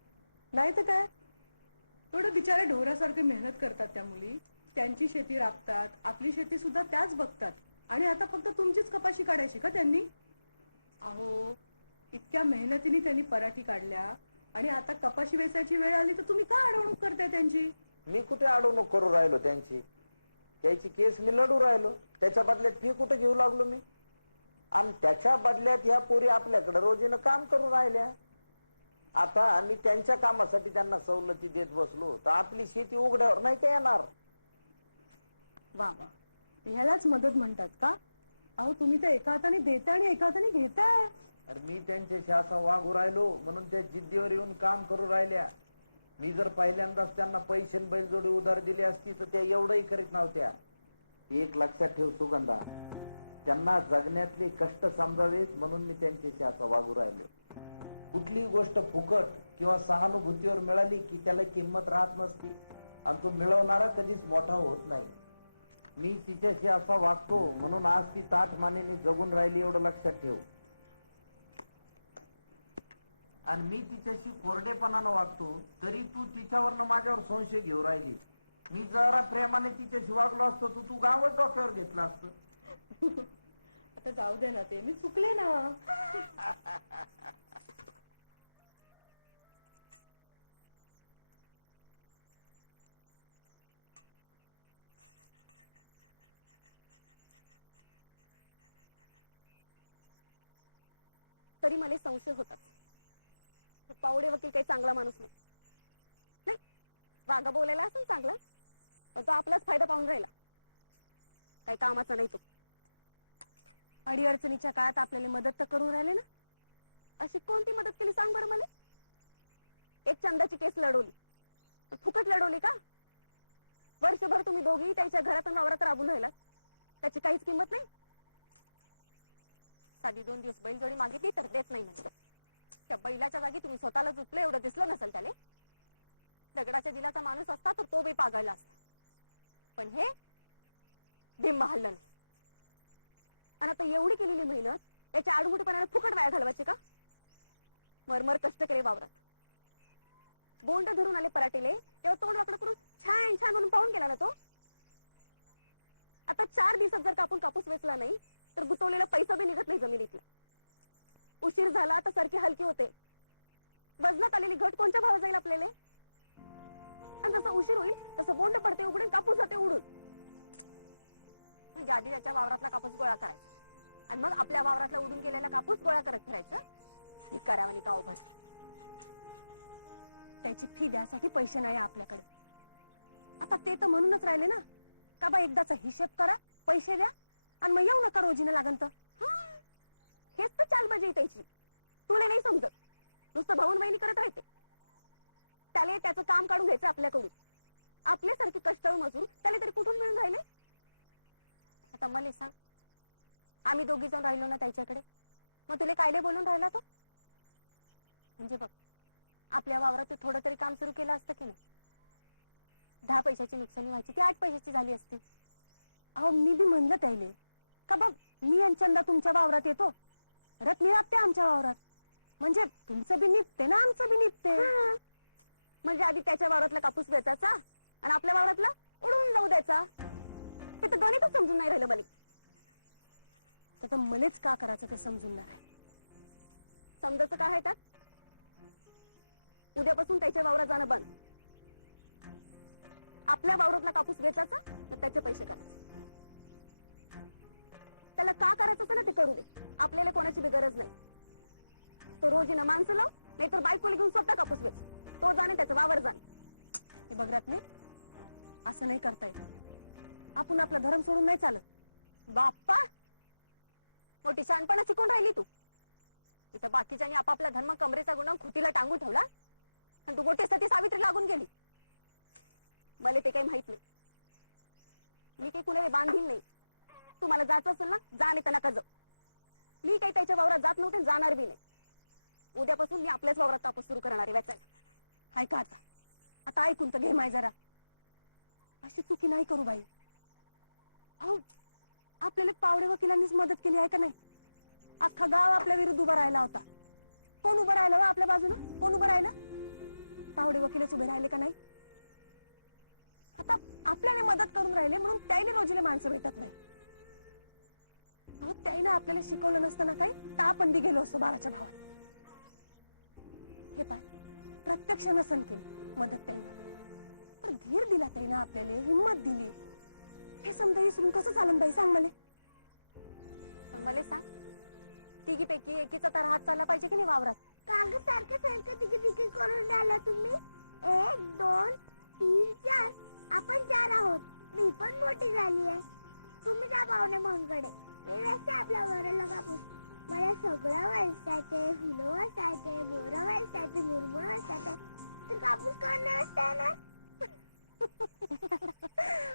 नाही तर काय, थोडं बिचारे ढोरासारखी मेहनत करतात त्या मुली. त्यांची शेती राखतात, आपली शेती सुद्धा त्याच बघतात. आणि आता फक्त तुमचीच कपाशी काढायची का त्यांनी? अहो, इतक्या मेहनतीने त्यांनी पराठी काढल्या आणि आता कपाशी वेचायची वेळ आली तर तुम्ही का अडवणूक करताय त्यांची? मी कुठे अडवणूक करू राहिलो त्यांची? त्याची केस मी लढू राहिलो. त्याच्या बदल्यात फी कुठे घेऊ लागलो मी? आणि त्याच्या बदल्यात ह्या पोरी आपल्याकडे रोजीनं काम करू राहिल्या. आता आम्ही त्यांच्या कामासाठी त्यांना सवलती देत बसलो तर आपली शेती उघड्यावर नाही का येणार? वा वा, ह्यालाच मदत म्हणतात का? अहो, तुम्ही तर एका हाताने देता आणि एका हाताने घेताय. अरे मी त्यांच्याशी असा वागू राहिलो म्हणून त्या जिद्दीवर येऊन काम करू राहिल्या. मी जर पहिल्यांदाच त्यांना पैसे आणि बैलजोडी उधार दिली असती तर त्या एवढंही करीत नव्हत्या. एक लक्षात ठेव सुगंधा, त्यांना जगण्यातले कष्ट समजावेत म्हणून मी त्यांच्याशी असं वागू राहिलो. कुठली गोष्ट फुकट किंवा सहानुभूतीवर मिळाली की त्याला किंमत राहत नसती आणि तो मिळवणारा कधीच मोठा होत नाही. मी तिच्याशी असा वागतो म्हणून आज ती ताठ मानेने जगून राहिली, एवढं लक्षात ठेव. आणि मी तिच्याशी कोरडेपणानं वागतो तरी तू तिच्यावरनं माझ्यावर संशय घेऊ राहिली. मी जरा प्रेमाने तिच्याशी वागलो असतो तू गावच डोक्यावर घेतलं असतं. आता जाऊ दे ना, ते मी चुकले ना. तरी मला संशय होताच. पावडे वकील काही चांगला माणूस नाही. नाही, वागा बोलायला असेल चांगला, पण तो आपलाच फायदा पाहून राहिला. काही कामाचा नाही तो. अडीअडचणीच्या काळात आपल्याला मदत तर करून राहिले ना. अशी कोणती मदत केली सांग बरं मला. एक चंदाची केस लढवली, फुकट लढवली का? वर्षभर तुम्ही दोघी त्याच्या घरात आणि वावरात राबून राहिलात, त्याची काहीच किंमत नाही. साधी 2 दिवस बैलजोडी मागितली तर देत नाही म्हणजे. त्या बैलाच्या जागी तुम्ही स्वतःला जुटले एवढं दिसलं नसेल त्याले. दगडाच्या दिलाचा माणूस असता तर तो बी पागायला असता, पण हे डिंब हल्लं नाही. आणि आता एवढी केलेली मेहनत त्याच्या आडमुठेपणाला फुकट वाया घालवायची का? मरमर कष्ट केले वावरात, बोंड धरून आले पराटीले, तेव्हा तोंड वाकडं करून छान छान म्हणून पाहून गेला ना तो. आता 4 दिवसात जर का आपण कापूस वेचला नाही तर गुतवलेला पैसा बी निघत नाही जमिनीतला. उशीर झाला तर सरकी हलकी होते. वजनात आलेली घट कोणत्या भावात जाईल आपल्याला? आणि जसं उशीर होईल तसं बोंड पडते उघडून, कापूस जाते उडून. म्हणजे आधी त्याच्या वावरातला कापूस गोळा करायचा आणि मग आपल्या वावरातला उडून गेलेला कापूस गोळा करत फिरायचं. ही करावानी का उभं. त्याची फी द्यासाठी पैसे नाही आपल्याकडे. आता ते तर म्हणूनच राहिले ना का बा एकदाचा हिशेब करा, पैसे द्या आणि मग येऊ नका रोजीनं लागन तर. हेच तर चालबाजी त्याची. तुला नाही समजत, नुसतं भाऊन बहिणी करत राहते. त्याला त्याचं काम काढून घ्यायचं आपल्याकडून. आपल्यासारखे कष्टाळू मजूर त्याला तरी कुठून मिळून राहिले? आता मला सांग, आम्ही दोघी जाऊन राहिलो ना त्याच्याकडे, मग तुला कायले बोलून राहिला तो? म्हणजे बघ, आपल्या वावरात तू थोडं तरी काम सुरू केलं असतं की नाही. 10 पैशाची नुकसानी व्हायची ती 8 पैशाची झाली असती. अहो मी बी म्हणलं त्याले का बघ, मी आणि चंदा तुमच्या वावरात येतो, रत्नी राबते आमच्या वावरात, म्हणजे तुमचं बी निपते ना आमचं बी निपते. म्हणजे आधी त्याच्या वावरातला कापूस वेचायचा आणि आपल्या वावरातला उडून जाऊ द्यायचा. हे तर गणितच समजून नाही राहिलं मला. तर मलाच का करायचं ते समजून नाही राहिलं. समजायचं काय आहे त्यात? उद्यापासून त्याच्या वावरात जाणं बंद. आपल्या वावरातला कापूस वेचायचा, तर त्याचे पैसे करायचे. त्याला का करायचं असं ना ते करू दे, आपल्याला कोणाची बी गरज नाही. तो रोजीनं माणसं लाव, नाहीतर बायकोला घेऊन स्वतः कापूस वेच. तो जाणे त्याचं वावर जाणे. हे बघ रत्ने, असं नाही करता येत. आपण आपला धर्म सोडून नाही चालत. बाप्पा, मोठी शहाणपणा शिकून राहिली तू. इथं बाकीच्यानी आपापला धर्म कमरेचा गुण खुटीला टांगून ठेवला आणि तू मोठी सती सावित्री लागून गेली. मला ते काही माहित नाही. मी काही कुणाला बांधील नाही. तुम्हाला जायचं असेल ना जा, नाही तर नका जाऊ. मी काही त्याच्या वावरात जात नव्हते, जाणार बी नाही. उद्यापासून मी आपल्याच वावरात कापूस सुरू करणार आहे वेचायला. हाय का आता? आता ऐकून तर घे माय जरा. अशी चुकी नाही करू बाई. अहो आपल्याला पावडे वकिलांनीच मदत केली आहे का नाही? अख्खा गाव आपल्या विरुद्ध उभा राहिला होता. कोण उभं राहिलं वा आपल्या बाजूनं? कोण उभं राहिलं? पावडे वकीलच उभे राहिले का नाही? आता आपल्याला मदत करून राहिले म्हणून त्याने रोजीले माणसं भेटत नाही. अहो त्याने आपल्याला शिकवलं नसतं ना काही, तर आपण बी गेलो असतो 12च्या भावात. हे पाय, प्रत्यक्ष नसन केली मदत त्याईनं, पण धीर दिला त्याईनं, आपल्याला हिंमत दिली. हे समजा विसरून कसं चालन बाई सांग मला. पण मला सांग, तिघीपैकी एकीचा तर हात चालला पाहिजे की नाही वावरात? काग सारखं सारखं तिघी तिघी करून राहिला तुम्ही. 1 2 3 4, आपण 4 आहोत. मी पण मोठी झाली आहे. तुम्ही जा पाहुणे म्हणूनकडे, मी वेचते आपल्या वराला कापूस. मला सगळं वेचायचे, फुलं वेचायचे, बोरं वेचायचे, मुरमुर वेचायचे. तर कापूस काढणे असताना.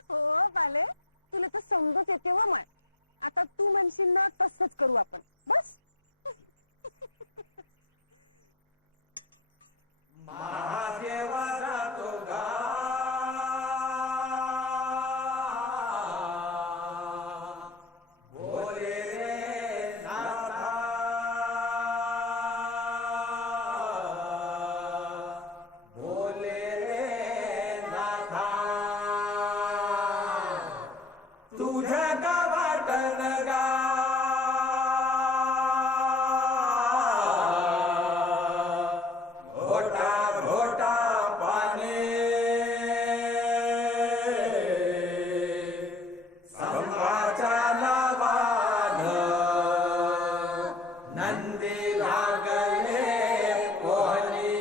हो पाले, तुला तर समजत येते व माय. आता तू म्हणशील ना तसंच करू आपण, बस. तुझ्या गावाटन गा घोटा घोटा पाने संभाच्या नावान नंदी लागले पोहणी.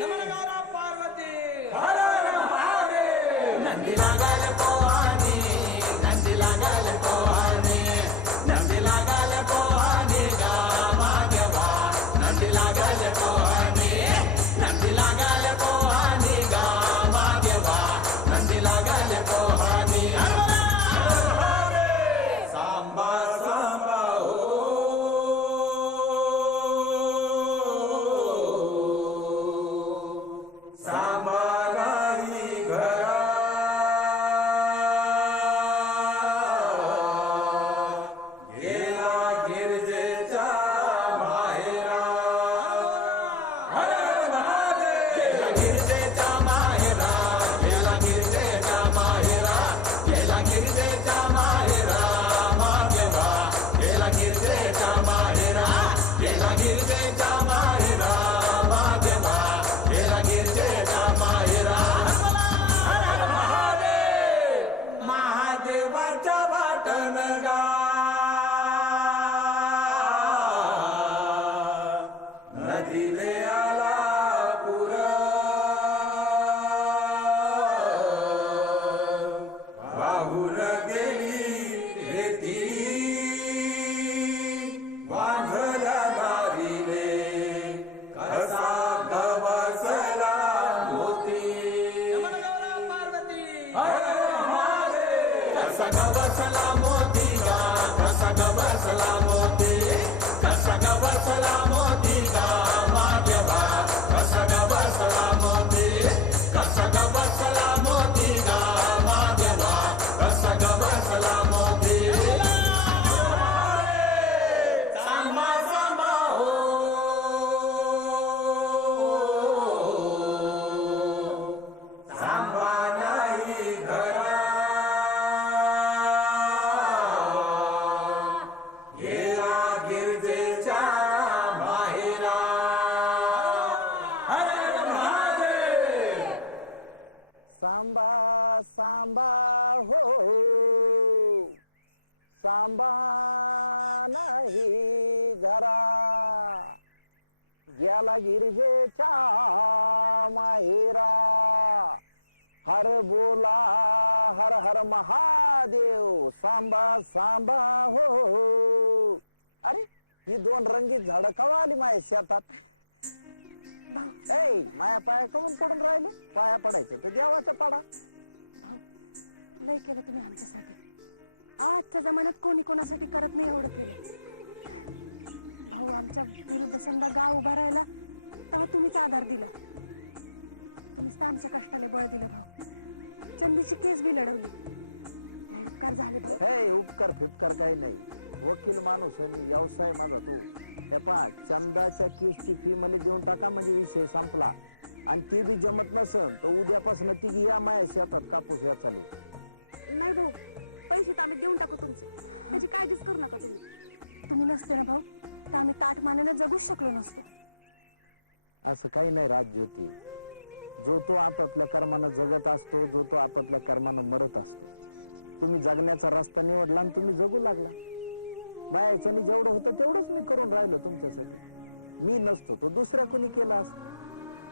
नमन गौरव पार्वती हर हर महादेव. नंदी लागले पोहणी, नंदी लागले पोहणी, नंदी लागले पोहणी गा मागे वा. नंदी लागले पोहणी, नंदी लागले पोहणी गा मागे वा. नंदी लागले पोहणी. सांबा सांबा सांबा नाही घरा गेला गिरजेच्या माहेरा. हर हर महादेव. गेला गिरजेच्या माहेरा, गेला गिरजेच्या माहेरा, गेला गिरजेच्या माहेरा मागे वा. गेला गिरजेच्या माहेरा, गेला गिरजेच्या माहेरा मागे वा. गेला गिरजेच्या माहेरा. हर हर महादेव. महादेवाच्या वाटन गा नदीले आला पूर. वाहून गेली रेती वांझऱ्या दारीने कसा गवसला मोती. नमन गौरव पार्वती हर हर महादेव. कसा गवसला मोती गा, कसा गवसला मोती, कसा गवसला मोती गा मागे वा. कसा गवसला मोती, कसा गवसला मोती गा मागे वा. कसा गवसला मोती. सांबा सांबा हो सांबा नाही घरा गेला गिरजेच्या माहेरा. हर हर महादेव. सांबा सांबा हो सांबा नाही घरा गेला गिरजेच्या माहेरा. हर बोला हर हर महादेव. सांबा सांबा हो. अरे ही दोन रंगीत झाडं कवा आली माझ्या शेतात? ए माया पाया कमून पडून राहिले? पाया पडायचं तर देवाच्या पाडा. भाऊ, लय केलं तुम्ही आमच्यासाठी. आजच्या जमान्यात कोणी कोणासाठी करत नाही एवढं केलं. भाऊ, आमच्या विरुद्ध समजा गाव उभा राहिला तेव्हा तुम्हीच आधार दिला. तुम्हीच तर आमच्या कष्टाला बळ दिलं भाऊ. चंदीची केस बी लढवली. लय उपकार झाले भाऊ. हे उपकार फिपकार काही नाही. वकील माणूस आहे मी, व्यवसाय माझा तो. हे पहा, चंदाच्या केसची फी मला देऊन टाका म्हणजे विषय संपला. आणि ती बी जमत नसन तर उद्यापासून ती या माया शेतात कापूस या चालेल. नाही भाऊ, पैसे तर आम्ही देऊन टाकू तुमचे. त्याची काळजीच करू नका तुम्ही. तुम्ही नसते ना भाऊ तर आम्ही ताट मानेने जगूच शकलो नसतो. असं काही नाही राजज्योती. जो तो आपापल्या कर्मानं जगत असतो, जो तो आपापल्या कर्मानं मरत असतो. तुम्ही जगण्याचा रस्ता निवडला आणि तुम्ही जगू लागला. माझ्या याच्याने जेवढं होतं तेवढंच मी करून राहिलो तुमच्यासाठी. मी नसतो तो दुसऱ्या कोणी केला असत.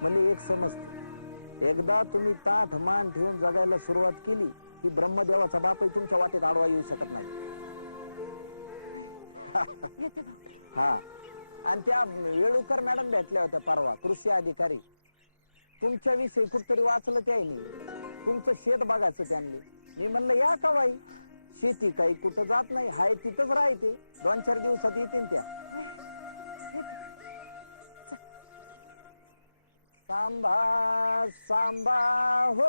मला एक समजतं, एकदा तुम्ही ताठ मान ठेवून जगायला सुरुवात केली की ब्रह्मदेवाचा बापही तुमच्या वाटेत आडवा येऊ शकत नाही. येते भाऊ. हा, आणि त्या वेळुकर मॅडम भेटल्या होत्या परवा, कृषी अधिकारी. तुमच्या विषयी कुठतरी वाचलं त्याने, तुमचं शेत बघायचं त्यांनी. मी म्हणलं या का बाई, शेती काही कुठं जात नाही, हाय तिथंच राहते, 2-4 दिवसात येतील त्या. सांबा सांबा हो.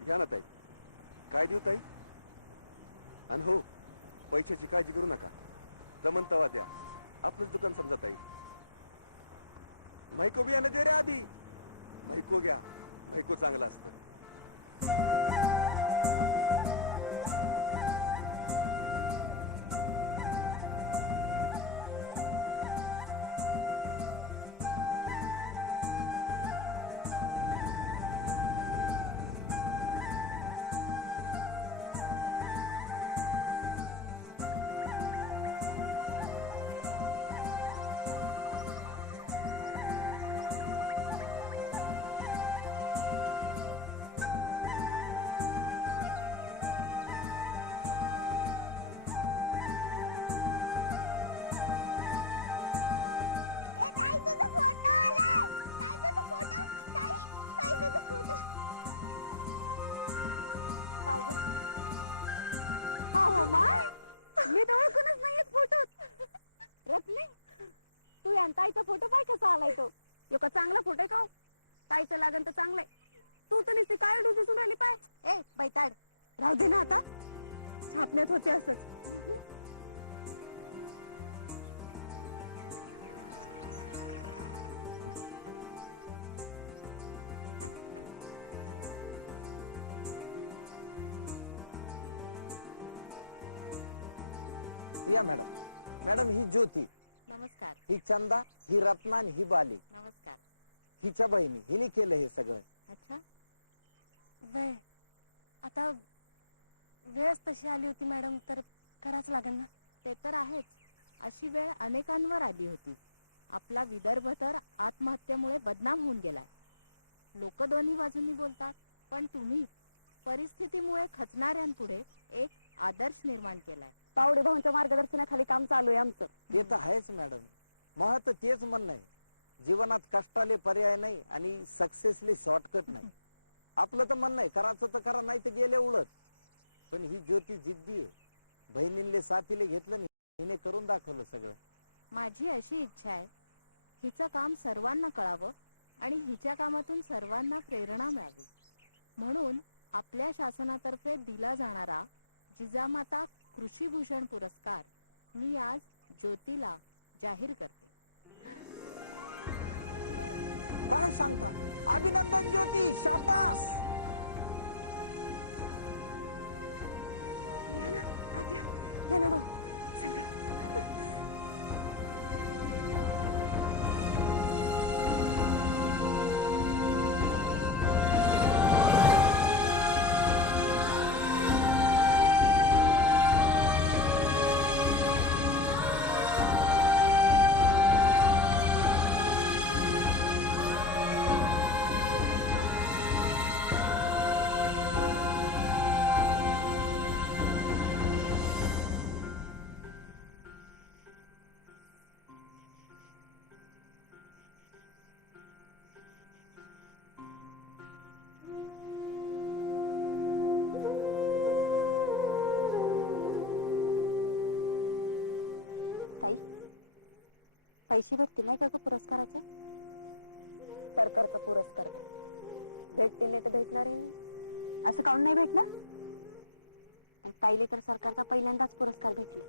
घ्या ना ताई, काय देऊ ताई? आणि हो, पैशाची काळजी करू नका, जमन तवा द्या, आपलंच दुकान समजा ताई. म्हैको बियाणं दे रे आधी, म्हैको घ्या, म्हैको चांगलं असतं. मी तर ओळखूनच नाहीयेत फोटोत. रत्ने, तू या ताईचा फोटो पाय कसा आलाय तो. यो का चांगला फोटो आहे का? ताईचं लागन तर चांगलाय. तू तर नुसती काय दिसून राहिली पाय. ए बैताड, राहू दे ना आता, छापण्यात होते असंच. या मॅडम. मॅडम ही ज्योती, नमस्कार. ही चंदा, ही रत्ना आणि ही बाली, नमस्कार. हिच्या बहिणी. हिने केलं हे सगळं. अच्छा, वेळ आता वेळच तशी आली होती मॅडम, तर कराच लागेल ना. ते तर आहेच, अशी वेळ अनेकांवर आली होती. आपला विदर्भ तर आत्महत्येमुळे बदनाम होऊन गेलाय. लोक दोन्ही बाजूंनी बोलतात, पण तुम्ही परिस्थितीमुळे खचणाऱ्यांपुढे एक आदर्श निर्माण केलाय. पावडे भाऊंच्या मार्गदर्शनाखाली काम चालू आहे आमचं. ते तर आहेच मॅडम. मग तर तेच म्हणणं आहे, जीवनात कष्टाले पर्याय नाही आणि सक्सेसले शॉर्टकट नाही. आपलं तर म्हणणं आहे, करायचं तर करा, नाही तर गेले उलट. पण ही ज्योती जिद्दी आहे. बहिणींले साथीले घेतलं नाही, हिने करून दाखवलं सगळं. माझी अशी इच्छा आहे, हिचं काम सर्वांना कळावं आणि हिच्या कामातून सर्वांना प्रेरणा मिळावी. म्हणून आपल्या शासनातर्फे दिला जाणारा जिजामाता कृषीभूषण पुरस्कार मी आज ज्योतीला जाहीर करते. काय सांगता? अभिनंदन ज्योती, शाबास. या ना भाऊ, चल ग. ताई पैसे भेटतील नाही का ग पुरस्काराचे? सरकारचा पुरस्कार भेटतील नाही तर भेटणार नाही. असं काऊन नाही भेटणार? आणि ताईले तर सरकारचा पहिल्यांदाच पुरस्कार भेटले.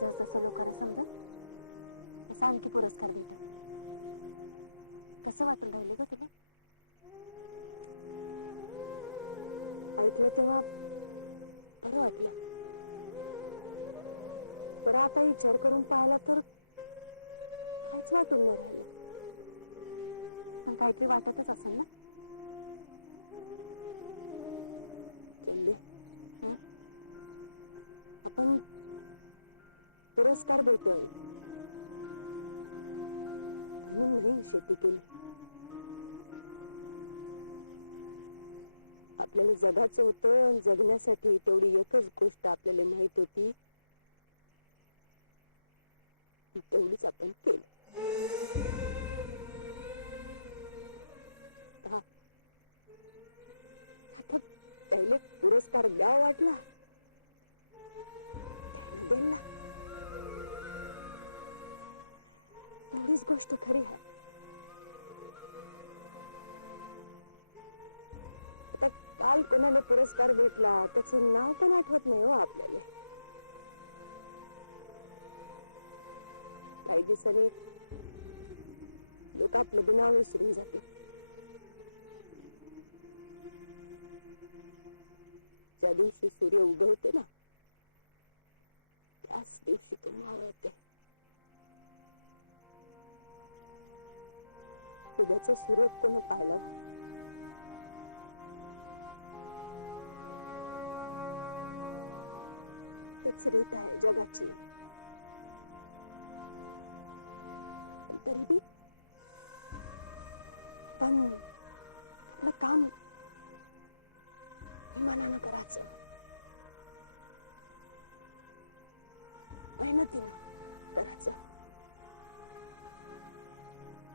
जस जसं लोकांना समजत तसं आणखी पुरस्कार भेटत. कसं वाटून राहिले ग तुला? ऐकलं तेव्हा बरं वाटलं. बरं आता विचार करून पाहिला तर काहीच वाटून नाही राहिलं. पण काहीतरी वाटतच असेल ना चंदे? आपण पुरस्कार भेटल म्हणून नाही शेती केली. आपल्याला जगायचं होतं आणि जगण्यासाठी तेवढी एकच गोष्ट आपल्याला माहित होती, तेवढीच आपण केली. आता पहिले पुरस्कार द्यावा वाटला त्याने दिला. एवढीच गोष्ट खरी आहे. आता काल कोणाला पुरस्कार भेटला त्याचं नाव पण आठवत नाही हो आपल्याला. काही दिवसांनी लोक आपलं बी नाव विसरून जाते. ज्या दिवशी सूर्य उगवते ना त्याच दिवशी तो मावळते. उद्याचा सूर्य कोण पाहिला हो? हेच रीत आहे जगाची. पण तरी बी पण आपलं काम इमानानं करायचं, मेहनतीनं करायचं.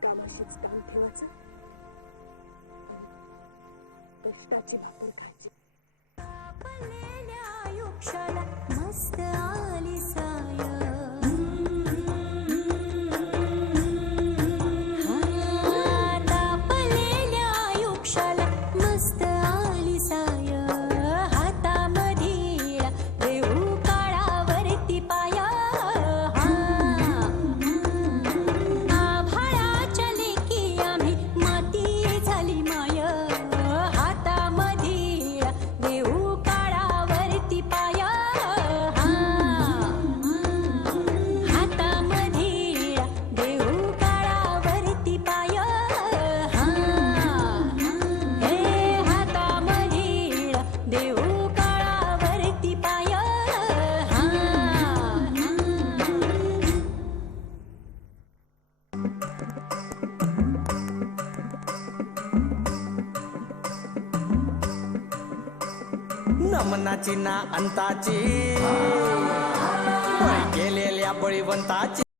कामाशीच काम ठेवायचं आणि कष्टाची भाकर खायची. मस्त आली साय तापलेल्या आयुष्याला मस्त आली साय. हातामध्ये देऊ काळावरती पाया. आभाळाच्या लेकी आम्ही माती झाली माय. हातामध्ये देऊ काळावरती पाया. नमनाची ना अंताची बळी केलेल्या बळीवंताची.